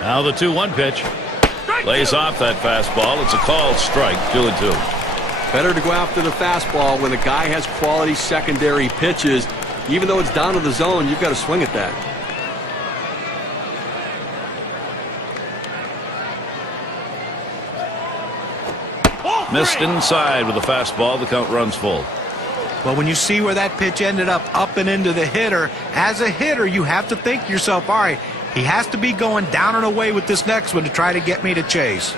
Now the 2-1 pitch. Lays off that fastball. It's a called strike, 2-2. Better to go after the fastball when the guy has quality secondary pitches. Even though it's down to the zone, you've got to swing at that. Missed inside with a fastball. The count runs full. Well, when you see where that pitch ended up and into the hitter, as a hitter, you have to think to yourself, all right, he has to be going down and away with this next one to try to get me to chase.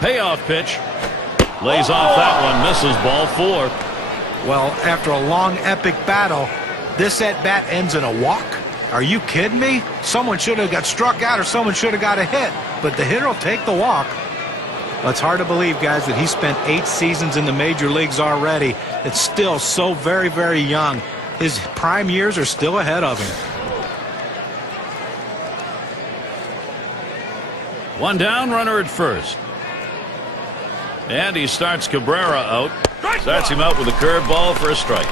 Payoff pitch. Lays off that one. Misses, ball 4. Well, after a long, epic battle, this at-bat ends in a walk? Are you kidding me? Someone should have got struck out or someone should have got a hit, but the hitter will take the walk. Well, it's hard to believe, guys, that he spent 8 seasons in the major leagues already. It's still so very, very young. His prime years are still ahead of him. 1 down, runner at first. And he starts Cabrera out. Starts him out with a curveball for a strike.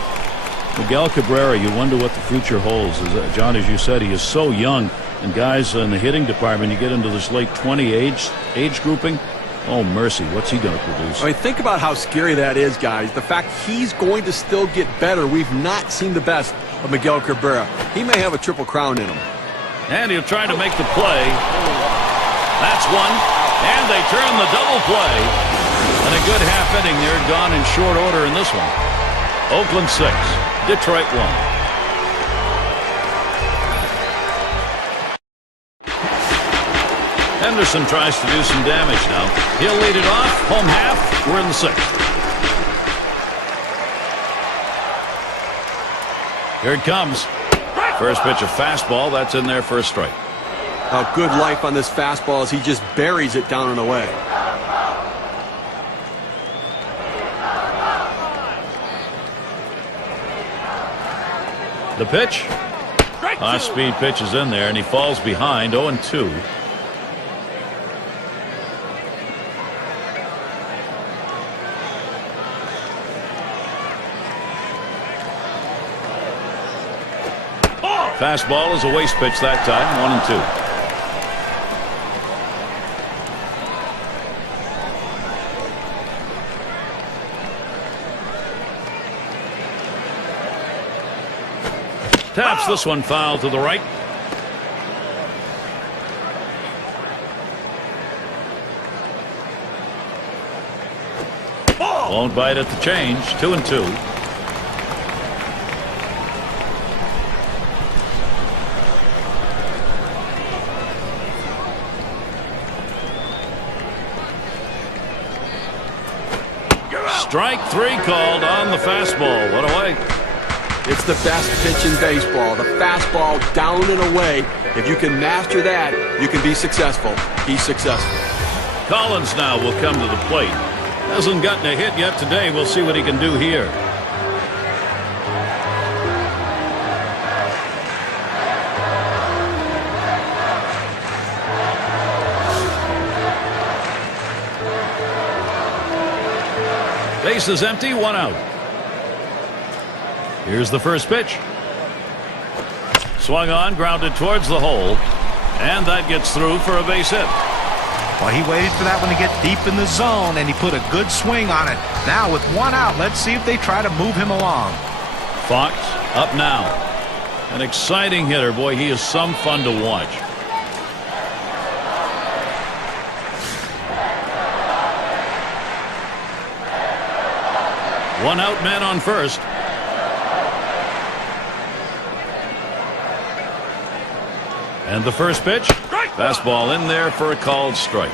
Miguel Cabrera, you wonder what the future holds. John, as you said, he is so young. And guys in the hitting department, you get into this late 20 age grouping. Oh, mercy, what's he going to produce? I mean, think about how scary that is, guys. The fact he's going to still get better. We've not seen the best of Miguel Cabrera. He may have a triple crown in him. And he'll try to make the play. That's one. And they turn the double play. And a good half inning there, gone in short order in this one. Oakland 6, Detroit 1. Henderson tries to do some damage now. He'll lead it off. Home half. We're in the 6th. Here it comes. First pitch, a fastball. That's in there for a strike. A good life on this fastball as he just buries it down and away. The pitch. High-speed pitch is in there, and he falls behind 0-2. Fastball is a waste pitch that time, 1-2. Taps this one foul to the right. Won't bite at the change. 2-2. Strike 3 called on the fastball. What a way. It's the best pitch in baseball. The fastball down and away. If you can master that, you can be successful. He's successful. Collins now will come to the plate. Hasn't gotten a hit yet today. We'll see what he can do here. Base is empty, 1 out. Here's the first pitch. Swung on, grounded towards the hole. And that gets through for a base hit. Well, he waited for that one to get deep in the zone, and he put a good swing on it. Now, with 1 out, let's see if they try to move him along. Fox up now. An exciting hitter. Boy, he is some fun to watch. One out, man on first. And the first pitch. Fastball in there for a called strike.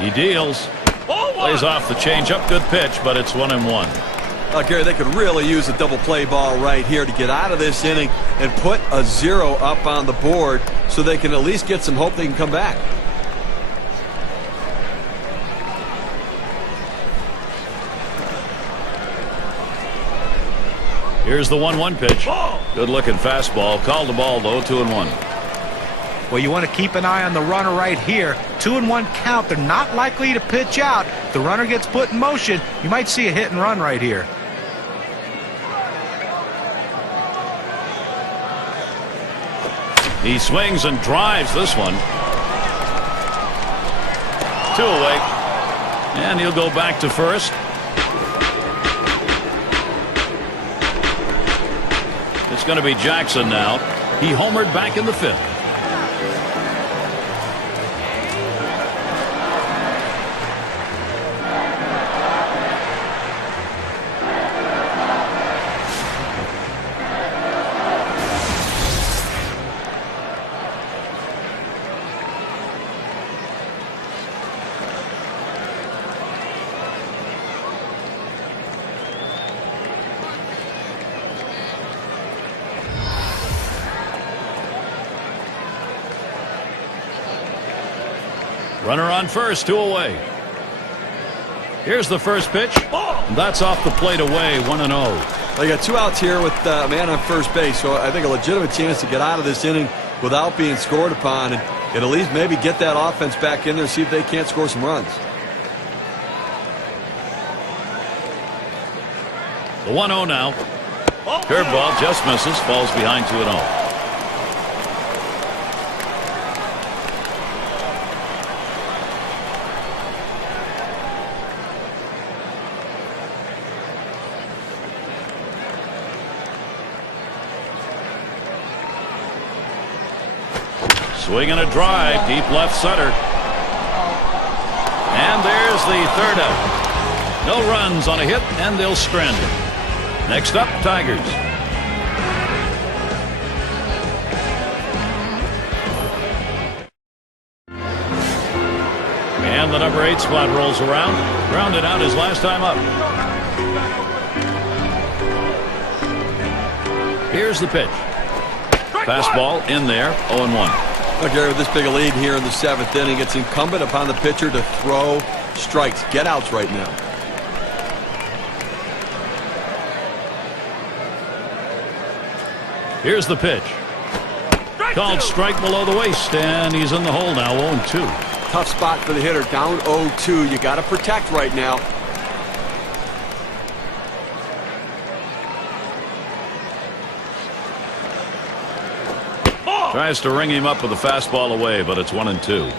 He deals. Plays off the changeup. Good pitch, but it's 1-1. Gary, they could really use a double play ball right here to get out of this inning and put a 0 up on the board so they can at least get some hope they can come back. Here's the 1-1 pitch. Good looking fastball. Called the ball though. 2-1. Well, you want to keep an eye on the runner right here. 2-1 count. They're not likely to pitch out. If the runner gets put in motion, you might see a hit and run right here. He swings and drives this one. 2 away. And he'll go back to first. It's going to be Jackson now. He homered back in the 5th. Runner on first, 2 away. Here's the first pitch. That's off the plate away, 1-0. They got 2 outs here with a man on first base, so I think a legitimate chance to get out of this inning without being scored upon and at least maybe get that offense back in there, see if they can't score some runs. The 1-0 now. Curveball just misses, falls behind 2-0. Swing and a drive, deep left center. And there's the 3rd out. No runs on a hit, and they'll strand him. Next up, Tigers. And the number 8 spot rolls around. Grounded out his last time up. Here's the pitch. Fastball in there, 0-1. Look, Gary, with this big a lead here in the 7th inning, it's incumbent upon the pitcher to throw strikes, get outs right now. Here's the pitch. Called strike below the waist, and he's in the hole now, 0-2. Tough spot for the hitter, down 0-2. You got to protect right now. Tries to ring him up with a fastball away, but it's 1-2.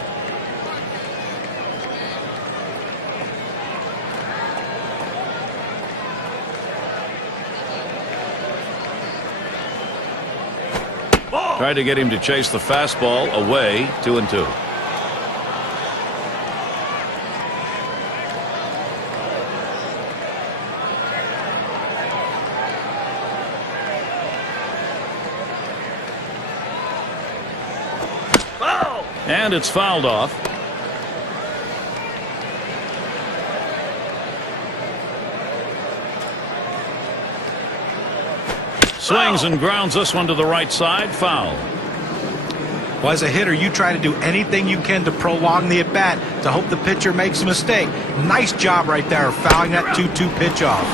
Tried to get him to chase the fastball away, 2-2. And it's fouled off. Swings and grounds this one to the right side. Foul. Well, as a hitter, you try to do anything you can to prolong the at-bat to hope the pitcher makes a mistake. Nice job right there, fouling that 2-2 pitch off.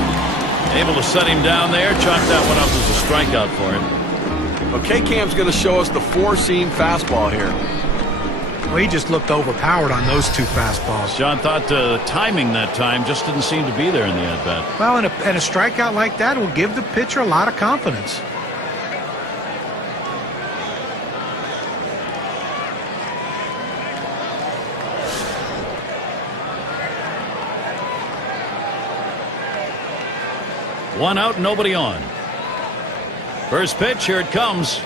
Able to set him down there. Chalk that one up as a strikeout for him. Okay, Cam's going to show us the 4-seam fastball here. Well, he just looked overpowered on those 2 fastballs. John thought timing that time just didn't seem to be there in the at-bat. Well, and a strikeout like that will give the pitcher a lot of confidence. One out, nobody on. First pitch, here it comes.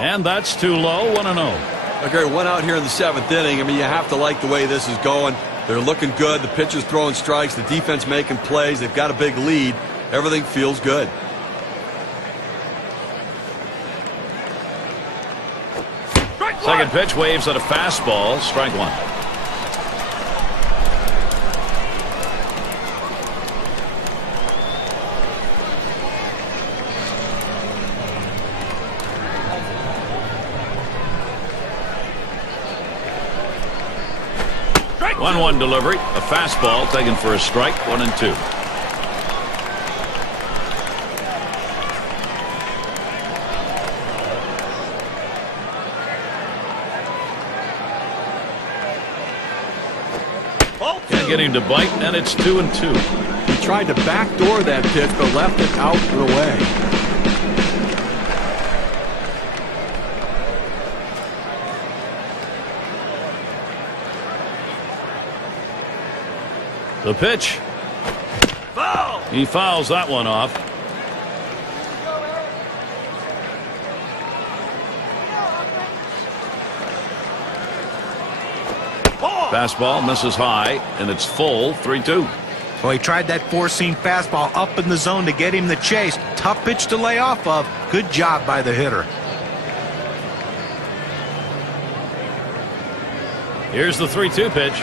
And that's too low, 1-0. Okay, 1 out here in the 7th inning. I mean, you have to like the way this is going. They're looking good. The pitcher's throwing strikes. The defense making plays. They've got a big lead. Everything feels good. Second pitch waves at a fastball. Strike one. Strike 1-1 delivery. A fastball taken for a strike. 1-2. Can't get him to bite, and it's 2-2. He tried to backdoor that pitch, but left it out and away. The pitch. Foul! He fouls that one off. Fastball misses high, and it's full. 3-2. Well, he tried that four-seam fastball up in the zone to get him the chase. Tough pitch to lay off of. Good job by the hitter. Here's the 3-2 pitch.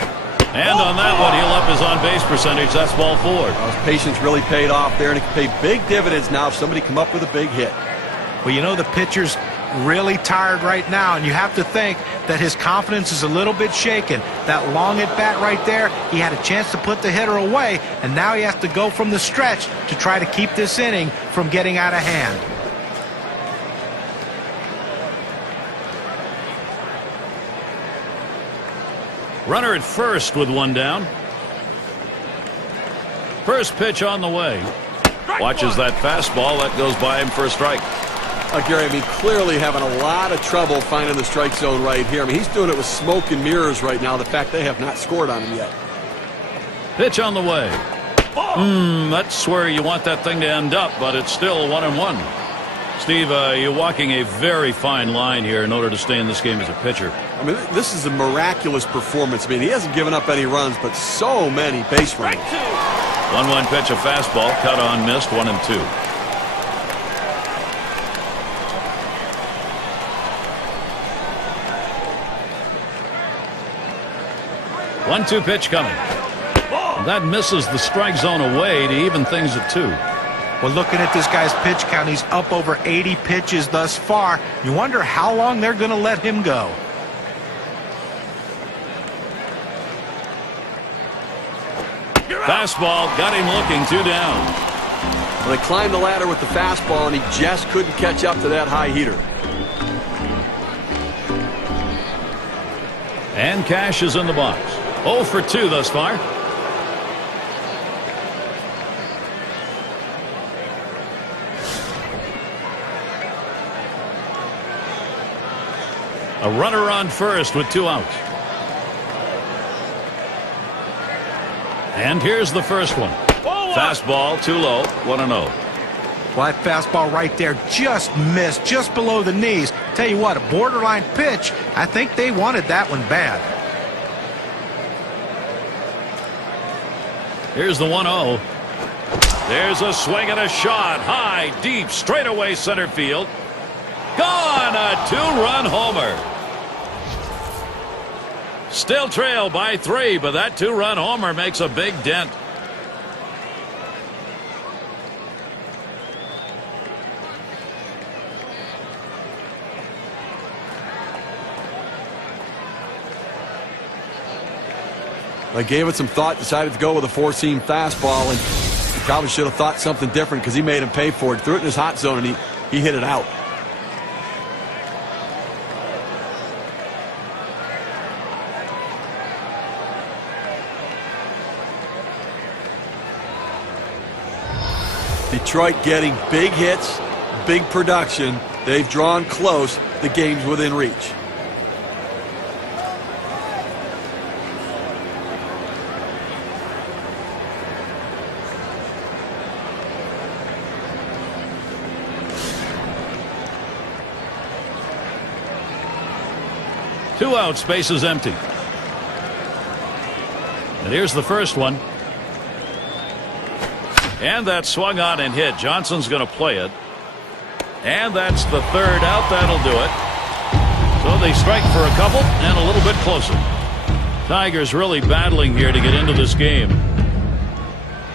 And on that one, he'll up his on-base percentage. That's ball 4. His patience really paid off there, and it can pay big dividends now if somebody come up with a big hit. Well, you know, the pitcher's really tired right now, and you have to think that his confidence is a little bit shaken. That long at bat right there, he had a chance to put the hitter away, and now he has to go from the stretch to try to keep this inning from getting out of hand. Runner at first with one down. First pitch on the way. Watches that fastball. That goes by him for a strike. Gary, I mean, clearly having a lot of trouble finding the strike zone right here. I mean, he's doing it with smoke and mirrors right now, the fact they have not scored on him yet. Pitch on the way. That's where you want that thing to end up, but it's still 1-1. Steve, you're walking a very fine line here in order to stay in this game as a pitcher. I mean, this is a miraculous performance. I mean, he hasn't given up any runs, but so many base runners. 1-1 pitch, a fastball, cut on, missed. 1-2. One-two pitch coming. And that misses the strike zone away to even things at 2. Well, looking at this guy's pitch count, he's up over 80 pitches thus far. You wonder how long they're going to let him go. Fastball got him looking. 2 down. Well, they climbed the ladder with the fastball, and he just couldn't catch up to that high heater. And Cash is in the box. 0 for 2 thus far. A runner on first with 2 outs. And here's the first one. Fastball too low. 1-0. Well, that fastball right there just missed, just below the knees. Tell you what, a borderline pitch. I think they wanted that one bad. Here's the 1-0. There's a swing and a shot. High, deep, straightaway center field. Gone! A 2-run homer. Still trail by 3, but that 2-run homer makes a big dent. I gave it some thought, decided to go with a four-seam fastball, and he probably should have thought something different because he made him pay for it. Threw it in his hot zone, and he hit it out. Detroit getting big hits, big production. They've drawn close. The game's within reach. Two out, space is empty. And here's the first one. And that swung on and hit. Johnson's going to play it. And that's the third out. That'll do it. So they strike for a couple and a little bit closer. Tigers really battling here to get into this game.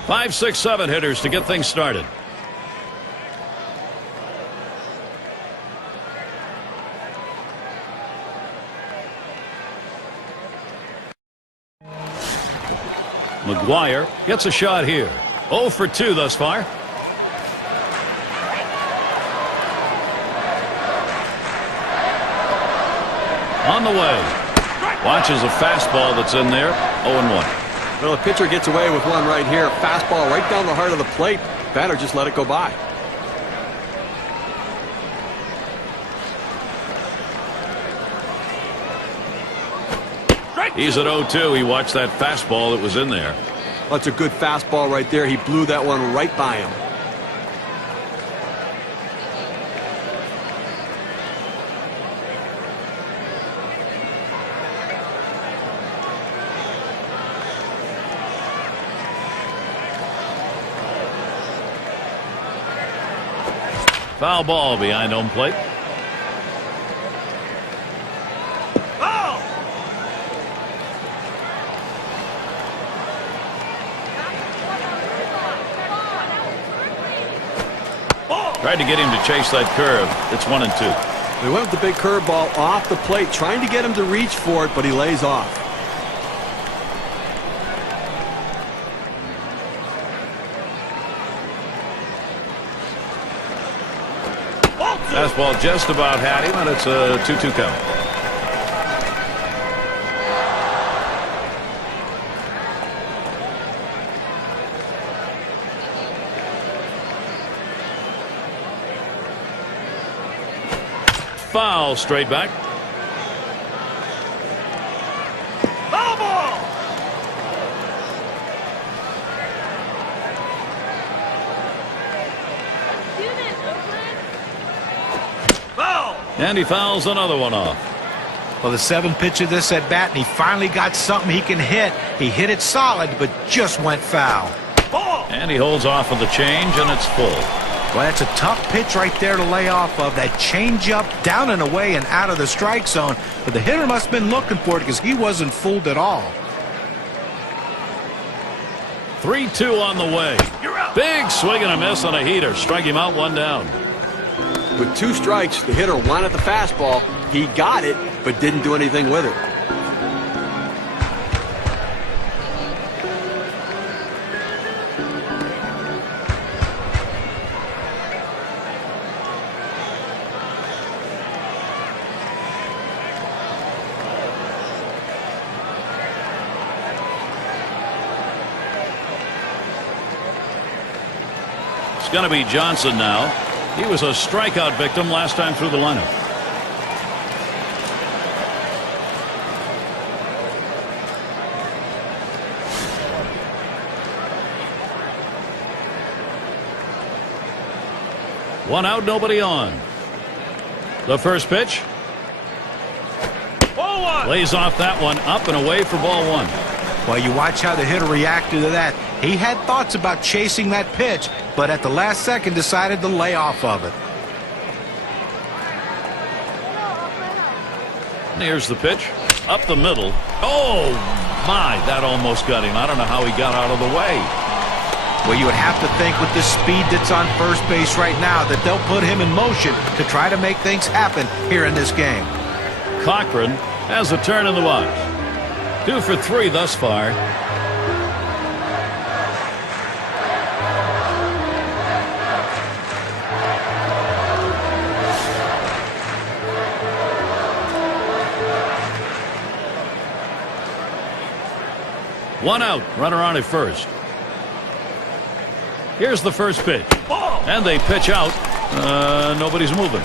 5, 6, 7 hitters to get things started. McGuire gets a shot here. 0 for 2 thus far. On the way. Watches a fastball that's in there. 0-1. Well, the pitcher gets away with one right here. Fastball right down the heart of the plate. Batter just let it go by. He's at 0-2. He watched that fastball that was in there. That's a good fastball right there. He blew that one right by him. Foul ball behind home plate. Tried to get him to chase that curve. It's 1-2. They went with the big curveball off the plate, trying to get him to reach for it, but he lays off. Fastball just about had him, and it's a 2-2 count. Foul straight back. Foul ball. Foul. And he fouls another one off. Well, the 7th pitch of this at bat, and he finally got something he can hit. He hit it solid, but just went foul. And he holds off of the change, and it's full. Well, that's a tough pitch right there to lay off of. That changeup down and away and out of the strike zone. But the hitter must have been looking for it because he wasn't fooled at all. 3-2 on the way. Big swing and a miss on a heater. Strike him out, 1 down. With 2 strikes, the hitter wanted the fastball. He got it, but didn't do anything with it. It's going to be Johnson now. He was a strikeout victim last time through the lineup. One out, nobody on. The first pitch. Ball 1. Lays off that one, up and away for ball 1. Well, you watch how the hitter reacted to that. He had thoughts about chasing that pitch, but at the last second decided to lay off of it. And here's the pitch. Up the middle. Oh, my. That almost got him. I don't know how he got out of the way. Well, you would have to think with the speed that's on first base right now that they'll put him in motion to try to make things happen here in this game. Cochran has a turn in the box. 2 for 3 thus far. One out, runner on at first. Here's the first pitch. And they pitch out. Nobody's moving.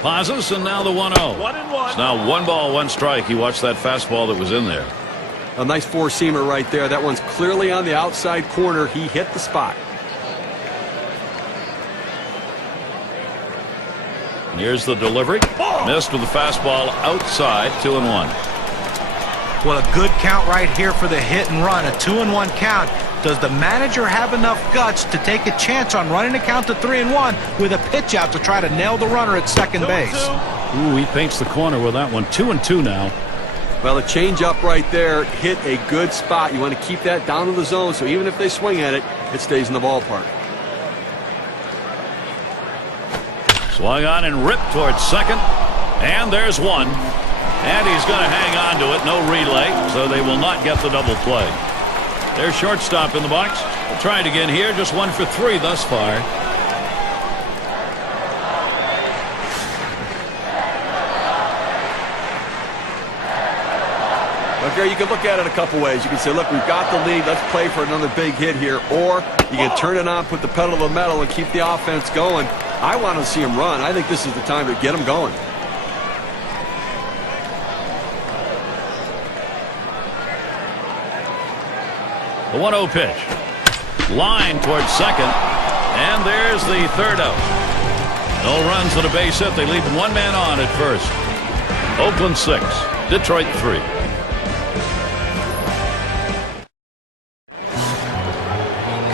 Pauses, and now the 1-0. It's now 1 ball, 1 strike. He watched that fastball that was in there. A nice 4-seamer right there. That one's clearly on the outside corner. He hit the spot. And here's the delivery. Missed with the fastball outside. 2-1. Well, a good count right here for the hit and run, a 2-1 count. Does the manager have enough guts to take a chance on running the count to 3-1 with a pitch out to try to nail the runner at second base? Ooh, he paints the corner with that one. 2-2 now. Well, the changeup right there hit a good spot. You want to keep that down to the zone, so even if they swing at it, it stays in the ballpark. Swung on and ripped towards second. And there's one. And he's going to hang on to it. No relay, so they will not get the double play. Their shortstop in the box. We'll try it again here. Just 1 for 3 thus far. Okay, you can look at it a couple ways. You can say, look, we've got the lead. Let's play for another big hit here. Or you can turn it on, put the pedal to the metal, and keep the offense going. I want to see him run. I think this is the time to get him going. The 1-0 pitch. Line towards second. And there's the third out. No runs and a base hit. They leave one man on at first. Oakland 6, Detroit 3.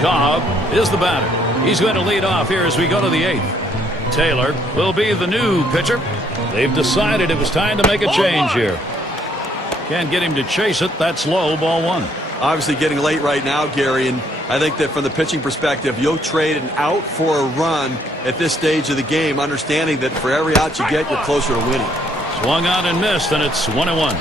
Cobb is the batter. He's going to lead off here as we go to the 8th. Taylor will be the new pitcher. They've decided it was time to make a change here. Can't get him to chase it. That's low, ball 1. Obviously getting late right now, Gary, and I think that from the pitching perspective, you'll trade an out for a run at this stage of the game, understanding that for every out you get, you're closer to winning. Swung on and missed, and it's 1-1.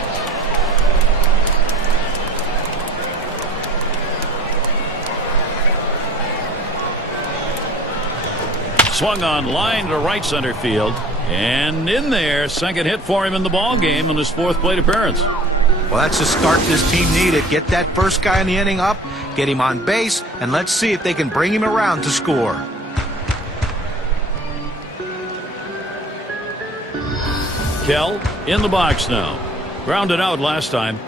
Swung on, line to right center field, and in there, second hit for him in the ball game in his 4th plate appearance. Well, that's the start this team needed. Get that first guy in the inning up, get him on base, and let's see if they can bring him around to score. Kell in the box now. Grounded out last time.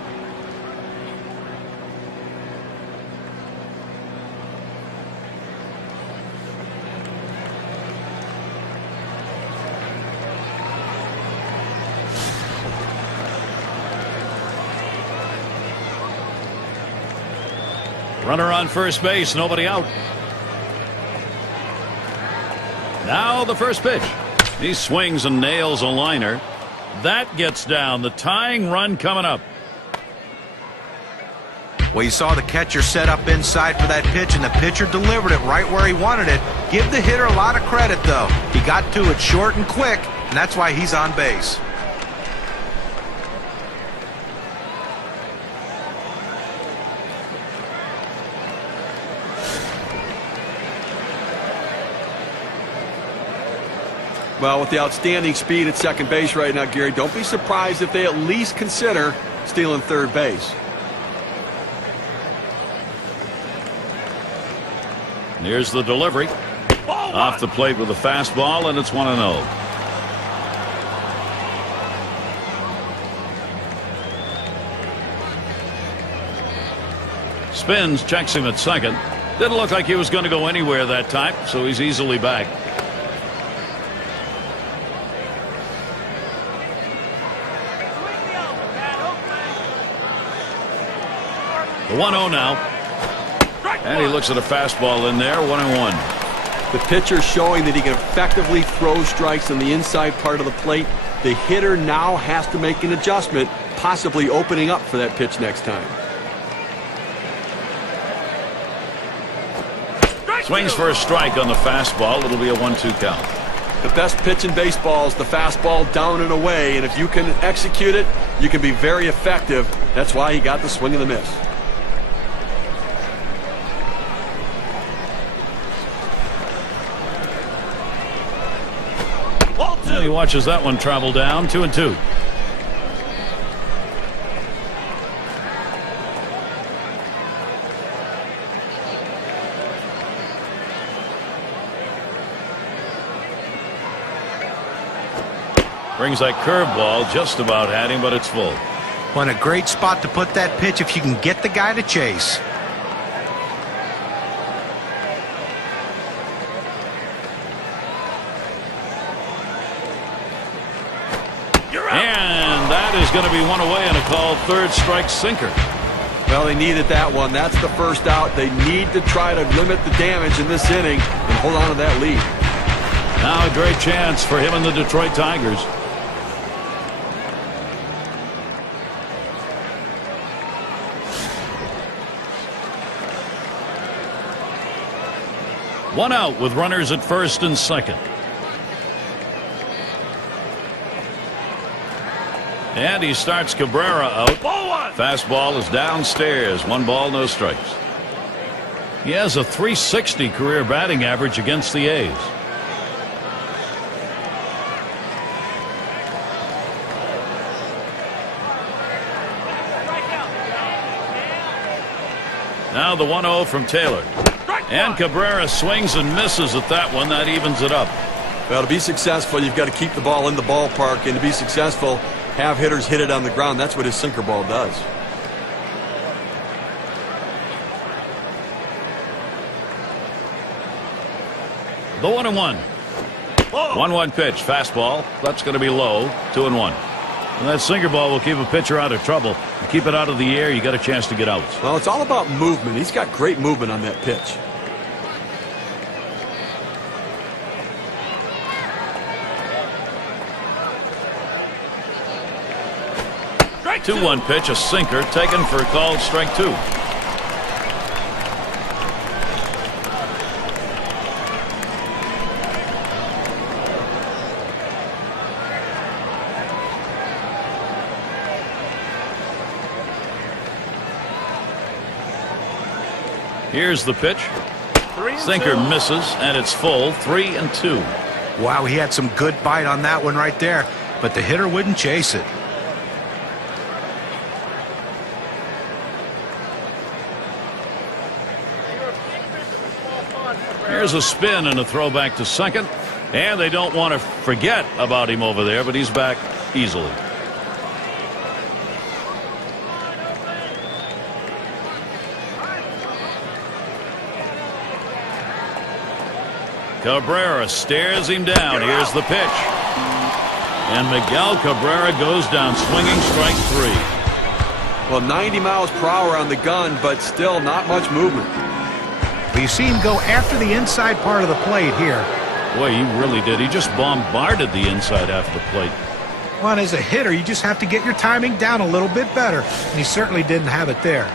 Runner on first base, nobody out. Now the first pitch. He swings and nails a liner. That gets down. The tying run coming up. Well, you saw the catcher set up inside for that pitch, and the pitcher delivered it right where he wanted it. Give the hitter a lot of credit, though. He got to it short and quick, and that's why he's on base. Well, with the outstanding speed at second base right now, Gary, don't be surprised if they at least consider stealing third base. And here's the delivery. Off the plate with a fastball, and it's 1-0. Spins, checks him at second. Didn't look like he was going to go anywhere that time, so he's easily back. The 1-0 now. And he looks at a fastball in there. 1-1. The pitcher showing that he can effectively throw strikes on the inside part of the plate. The hitter now has to make an adjustment, possibly opening up for that pitch next time. Swings for a strike on the fastball. It'll be a 1-2 count. The best pitch in baseball is the fastball down and away, and if you can execute it, you can be very effective. That's why he got the swing and the miss. He watches that one travel down. 2-2. Brings that curveball, just about had him, but it's full. Well, in a great spot to put that pitch if you can get the guy to chase. And that That is going to be one away and a called third strike sinker. Well, they needed that one. That's the first out. They need to try to limit the damage in this inning and hold on to that lead. Now a great chance for him and the Detroit Tigers. One out with runners at first and second. And he starts Cabrera out. Fastball is downstairs. 1 ball, no strikes. He has a .360 career batting average against the A's. Now the 1-0 from Taylor. And Cabrera swings and misses at that one. That evens it up. Well, to be successful, you've got to keep the ball in the ballpark, and to be successful, have hitters hit it on the ground. That's what his sinker ball does. The 1-1. 1-1 pitch. Fastball. That's going to be low. 2-1. And that sinker ball will keep a pitcher out of trouble. You keep it out of the air, you got a chance to get out. Well, it's all about movement. He's got great movement on that pitch. Strike 2-1 pitch, a sinker taken for a called strike 2. Here's the pitch. Sinker misses, and it's full. 3-2. Wow, he had some good bite on that one right there, but the hitter wouldn't chase it. Here's a spin and a throw back to second, and they don't want to forget about him over there, but he's back easily. Cabrera stares him down. Here's the pitch. And Miguel Cabrera goes down swinging, strike 3. Well, 90 miles per hour on the gun, but still not much movement. But you see him go after the inside part of the plate here. Boy, he really did. He just bombarded the inside half of the plate. Well, as a hitter, you just have to get your timing down a little bit better, and he certainly didn't have it there.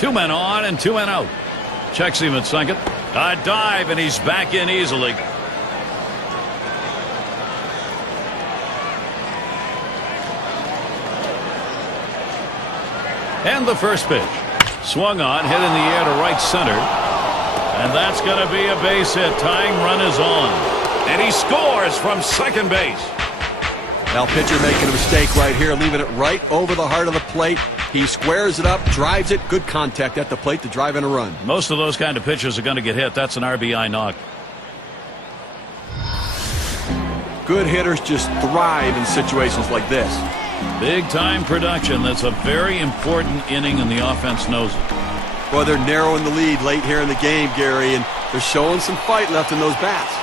2 men on and 2 men out. Checks him at second. A dive, and he's back in easily. And the first pitch. Swung on, hit in the air to right center. And that's going to be a base hit. Tying run is on. And he scores from second base. Now, pitcher making a mistake right here, leaving it right over the heart of the plate. He squares it up, drives it. Good contact at the plate to drive in a run. Most of those kind of pitches are going to get hit. That's an RBI knock. Good hitters just thrive in situations like this. Big time production. That's a very important inning, and the offense knows it. Well, they're narrowing the lead late here in the game, Gary, and they're showing some fight left in those bats.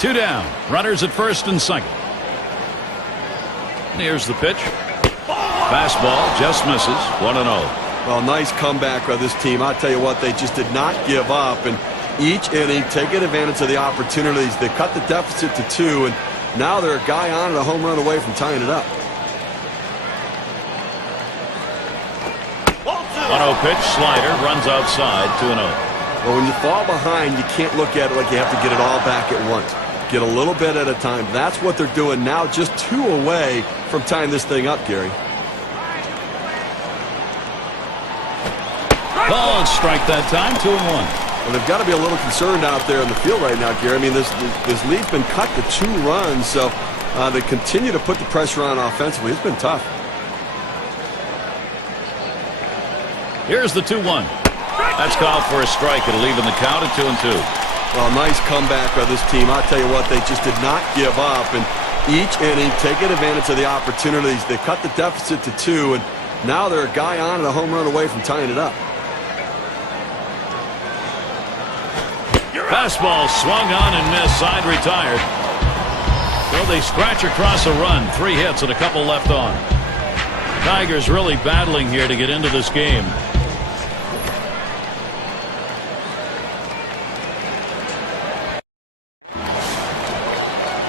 Two down. Runners at first and second. Here's the pitch. Fastball just misses. 1-0. Well, nice comeback by this team. I'll tell you what, they just did not give up. And each inning, taking advantage of the opportunities. They cut the deficit to 2, and now they're a guy on and a home run away from tying it up. 1-0 pitch. Slider runs outside. 2-0. Well, when you fall behind, you can't look at it like you have to get it all back at once. Get a little bit at a time. That's what they're doing now, just 2 away from tying this thing up, Gary. Ball and strike that time. 2-1. Well, they've got to be a little concerned out there in the field right now, Gary. I mean, this lead's been cut to 2 runs, so they continue to put the pressure on offensively. It's been tough. Here's the 2-1. That's called for a strike. It'll even the count at 2-2. Well, nice comeback by this team. I'll tell you what, they just did not give up. And each inning, taking advantage of the opportunities. They cut the deficit to 2, and now they're a guy on and a home run away from tying it up. Fastball swung on and missed. Side retired. So they scratch across a run. 3 hits and a couple left on. Tigers really battling here to get into this game.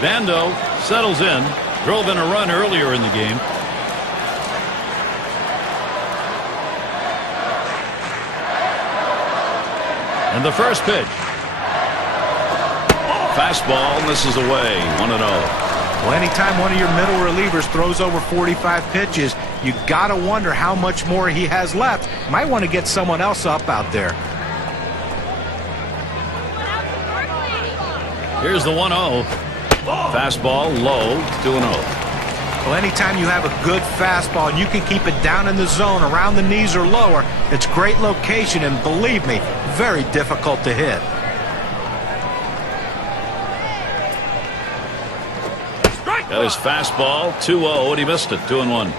Bando settles in. Drove in a run earlier in the game. And the first pitch. Fastball misses away. 1-0. Well, anytime one of your middle relievers throws over 45 pitches, you got to wonder how much more he has left. Might want to get someone else up out there. Here's the 1-0. Fastball low. 2-0. Well, anytime you have a good fastball and you can keep it down in the zone around the knees or lower, it's great location, and believe me, very difficult to hit. Got his fastball 2-0, and he missed it. 2-1.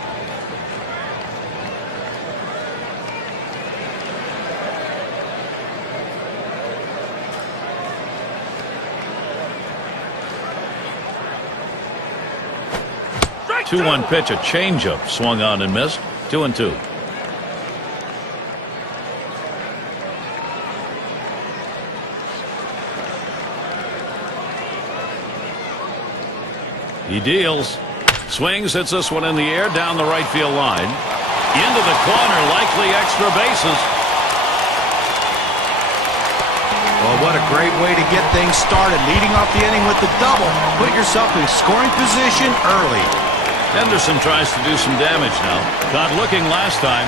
Two-one pitch, a changeup swung on and missed. 2-2. He deals. Swings, hits this one in the air down the right field line. Into the corner, likely extra bases. Well, what a great way to get things started. Leading off the inning with the double. Put yourself in scoring position early. Henderson tries to do some damage now. Not looking last time.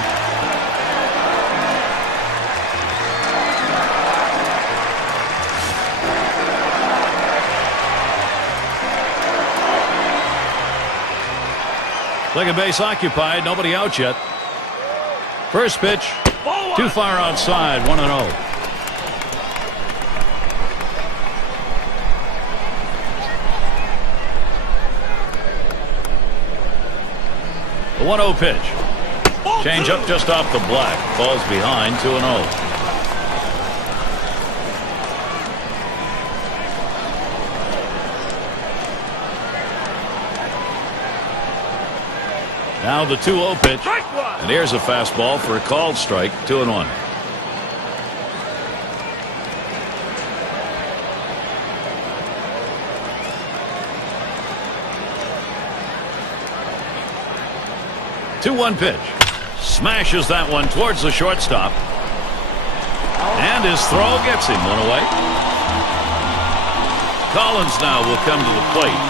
Second base occupied. Nobody out yet. First pitch. Too far outside. 1-0. The 1-0 pitch. Change up just off the black. Falls behind. 2-0. Now the 2-0 pitch. And here's a fastball for a called strike. 2-1. Two-one pitch. Smashes that one towards the shortstop. And his throw gets him. One away. Collins now will come to the plate.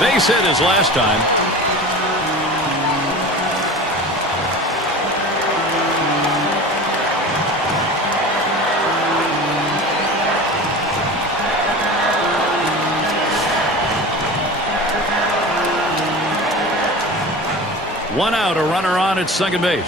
Base hit his last time. One out, a runner on at second base.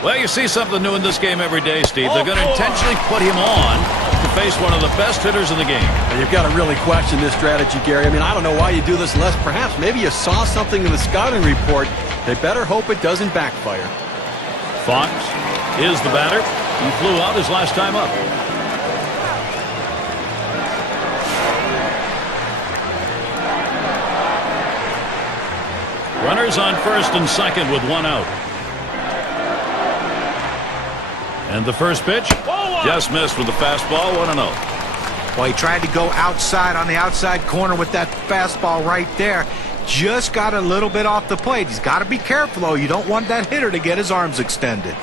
Well, you see something new in this game every day, Steve. They're going to intentionally put him on to face one of the best hitters in the game. And you've got to really question this strategy, Gary. I mean, I don't know why you do this unless perhaps maybe you saw something in the scouting report. They better hope it doesn't backfire. Fox is the batter. He flew out his last time up. Runners on first and second with one out. And the first pitch just missed with the fastball. 1-0. Well, he tried to go outside on the outside corner with that fastball right there. Just got a little bit off the plate. He's got to be careful, though. You don't want that hitter to get his arms extended.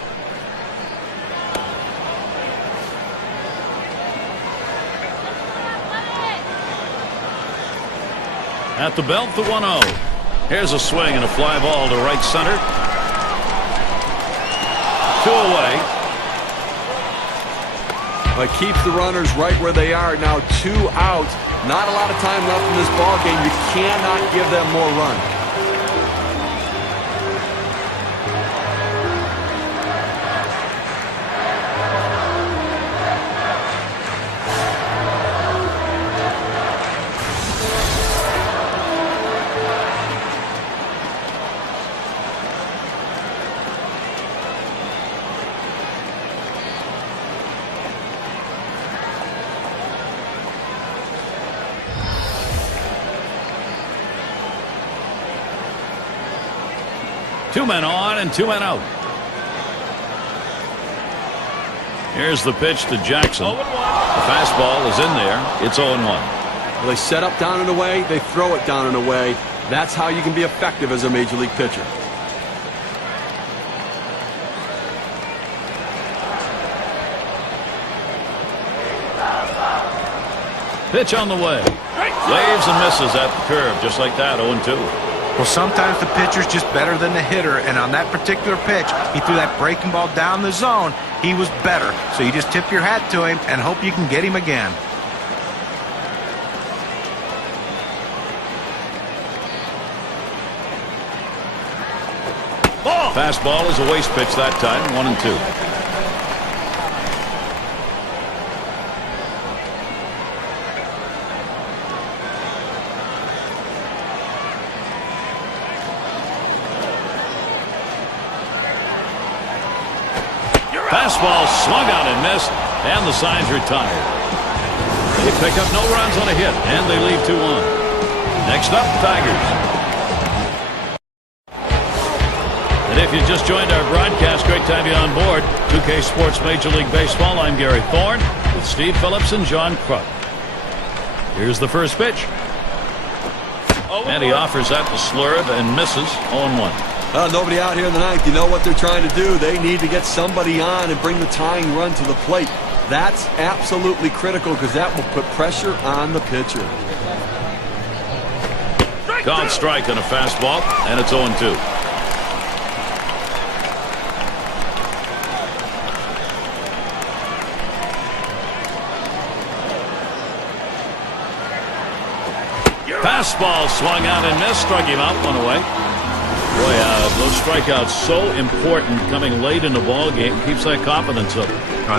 At the belt, the 1-0. Here's a swing and a fly ball to right center. 2 away. But keeps the runners right where they are. Now 2 out. Not a lot of time left in this ball game. You cannot give them more run. 2 men on and 2 men out. Here's the pitch to Jackson. The fastball is in there. It's 0-1. Well, they set up down and away. They throw it down and away. That's how you can be effective as a major league pitcher. Pitch on the way. Waves and misses at the curve, just like that, 0-2. Well, sometimes the pitcher's just better than the hitter, and on that particular pitch, he threw that breaking ball down the zone. He was better, so you just tip your hat to him and hope you can get him again. Fastball is a waste pitch that time, 1-2. Fastball swung out and missed, and the sign's retired. They pick up no runs on a hit, and they leave 2 on. Next up, Tigers. And if you just joined our broadcast, great to have you on board. 2K Sports Major League Baseball. I'm Gary Thorne with Steve Phillips and John Kruk. Here's the first pitch. And he offers that to Slurve and misses 0-1. Nobody out here in the ninth. You know what they're trying to do. They need to get somebody on and bring the tying run to the plate. That's absolutely critical because that will put pressure on the pitcher. Called strike on a fastball, and it's 0-2. Fastball swung out and missed, struck him out, 1 away. Boy, those strikeouts so important coming late in the ball game. Keeps that confidence up.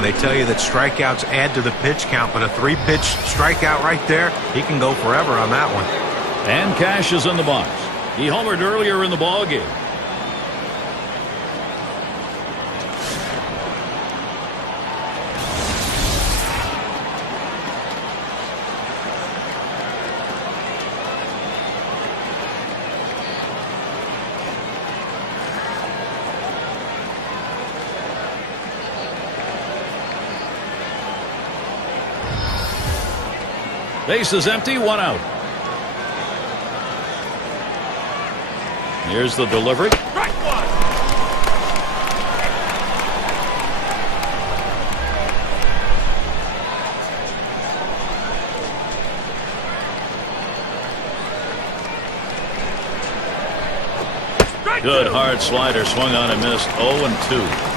They tell you that strikeouts add to the pitch count, but a 3-pitch strikeout right there, he can go forever on that one. And Cash is in the box. He homered earlier in the ball game. Base is empty, 1 out. Here's the delivery. Good hard slider, swung on and missed. 0-2.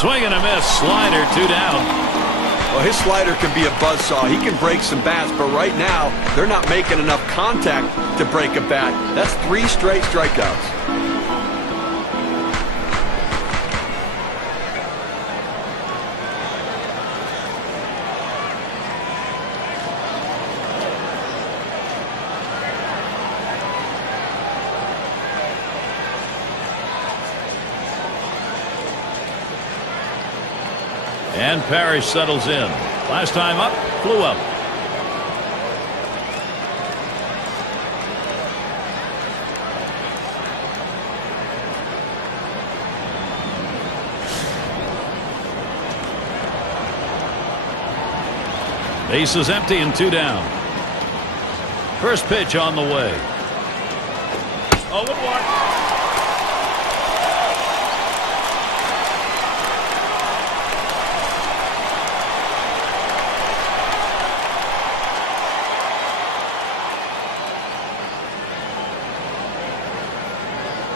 Swing and a miss. Slider, 2 down. Well, his slider can be a buzzsaw. He can break some bats, but right now, they're not making enough contact to break a bat. That's 3 straight strikeouts. And Parrish settles in. Last time up, flew up. Base is empty and 2 down. First pitch on the way. 0-1.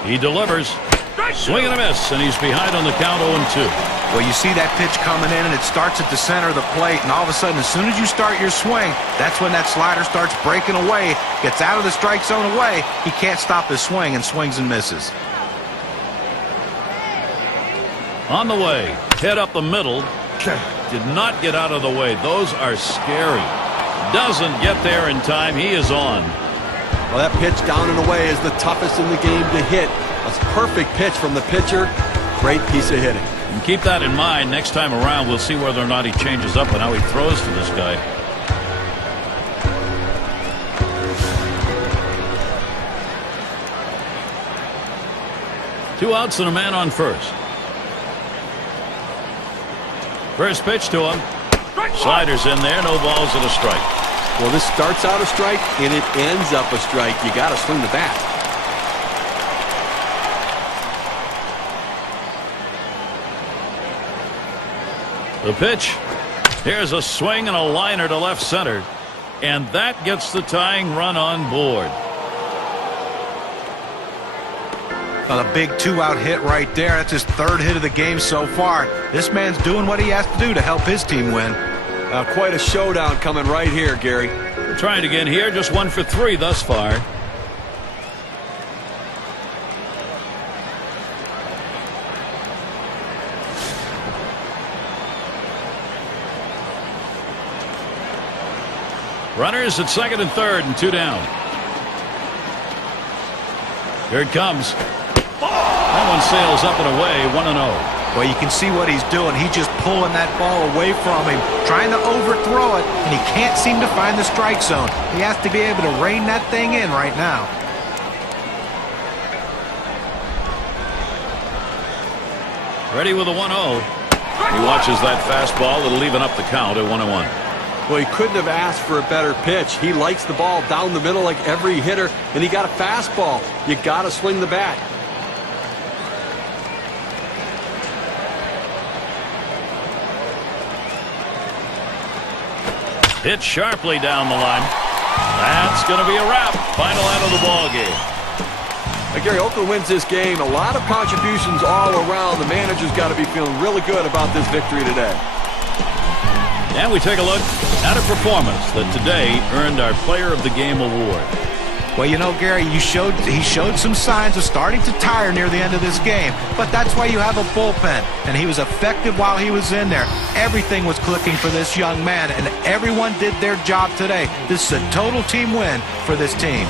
He delivers. Swing and a miss, and he's behind on the count, 0-2. Well, you see that pitch coming in, and it starts at the center of the plate, and all of a sudden, as soon as you start your swing, that's when that slider starts breaking away, gets out of the strike zone away. He can't stop his swing, and swings and misses. On the way, head up the middle. Did not get out of the way. Those are scary. Doesn't get there in time. He is on. Well, that pitch down and away is the toughest in the game to hit. A perfect pitch from the pitcher. Great piece of hitting. And keep that in mind. Next time around, we'll see whether or not he changes up and how he throws to this guy. Two outs and a man on first. First pitch to him. Sliders in there. No balls and a strike. Well, this starts out a strike and it ends up a strike. You got to swing the bat. The pitch. Here's a swing and a liner to left center. And that gets the tying run on board. Well, a big 2-out hit right there. That's his third hit of the game so far. This man's doing what he has to do to help his team win. Quite a showdown coming right here, Gary. We're trying again here. Just 1 for 3 thus far. Runners at second and third and 2 down. Here it comes. That one sails up and away, 1-0. Well, you can see what he's doing. He's just pulling that ball away from him, trying to overthrow it, and he can't seem to find the strike zone. He has to be able to rein that thing in right now. Ready with a 1-0. He watches that fastball. It'll even up the count at 1-1. Well, he couldn't have asked for a better pitch. He likes the ball down the middle like every hitter, and he got a fastball. You got to swing the bat. Hit sharply down the line. That's going to be a wrap. Final out of the ball game. Gary, Oakland wins this game. A lot of contributions all around. The manager's got to be feeling really good about this victory today. And we take a look at a performance that today earned our Player of the Game award. Well, you know, Gary, he showed some signs of starting to tire near the end of this game. But that's why you have a bullpen. And he was effective while he was in there. Everything was clicking for this young man, and everyone did their job today. This is a total team win for this team.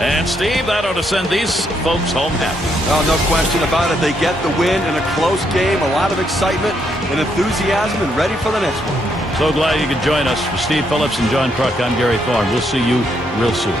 And, Steve, that ought to send these folks home happy. Oh, no question about it. They get the win in a close game. A lot of excitement and enthusiasm and ready for the next one. So glad you could join us. For Steve Phillips and John Kruk, I'm Gary Thorne. We'll see you real soon.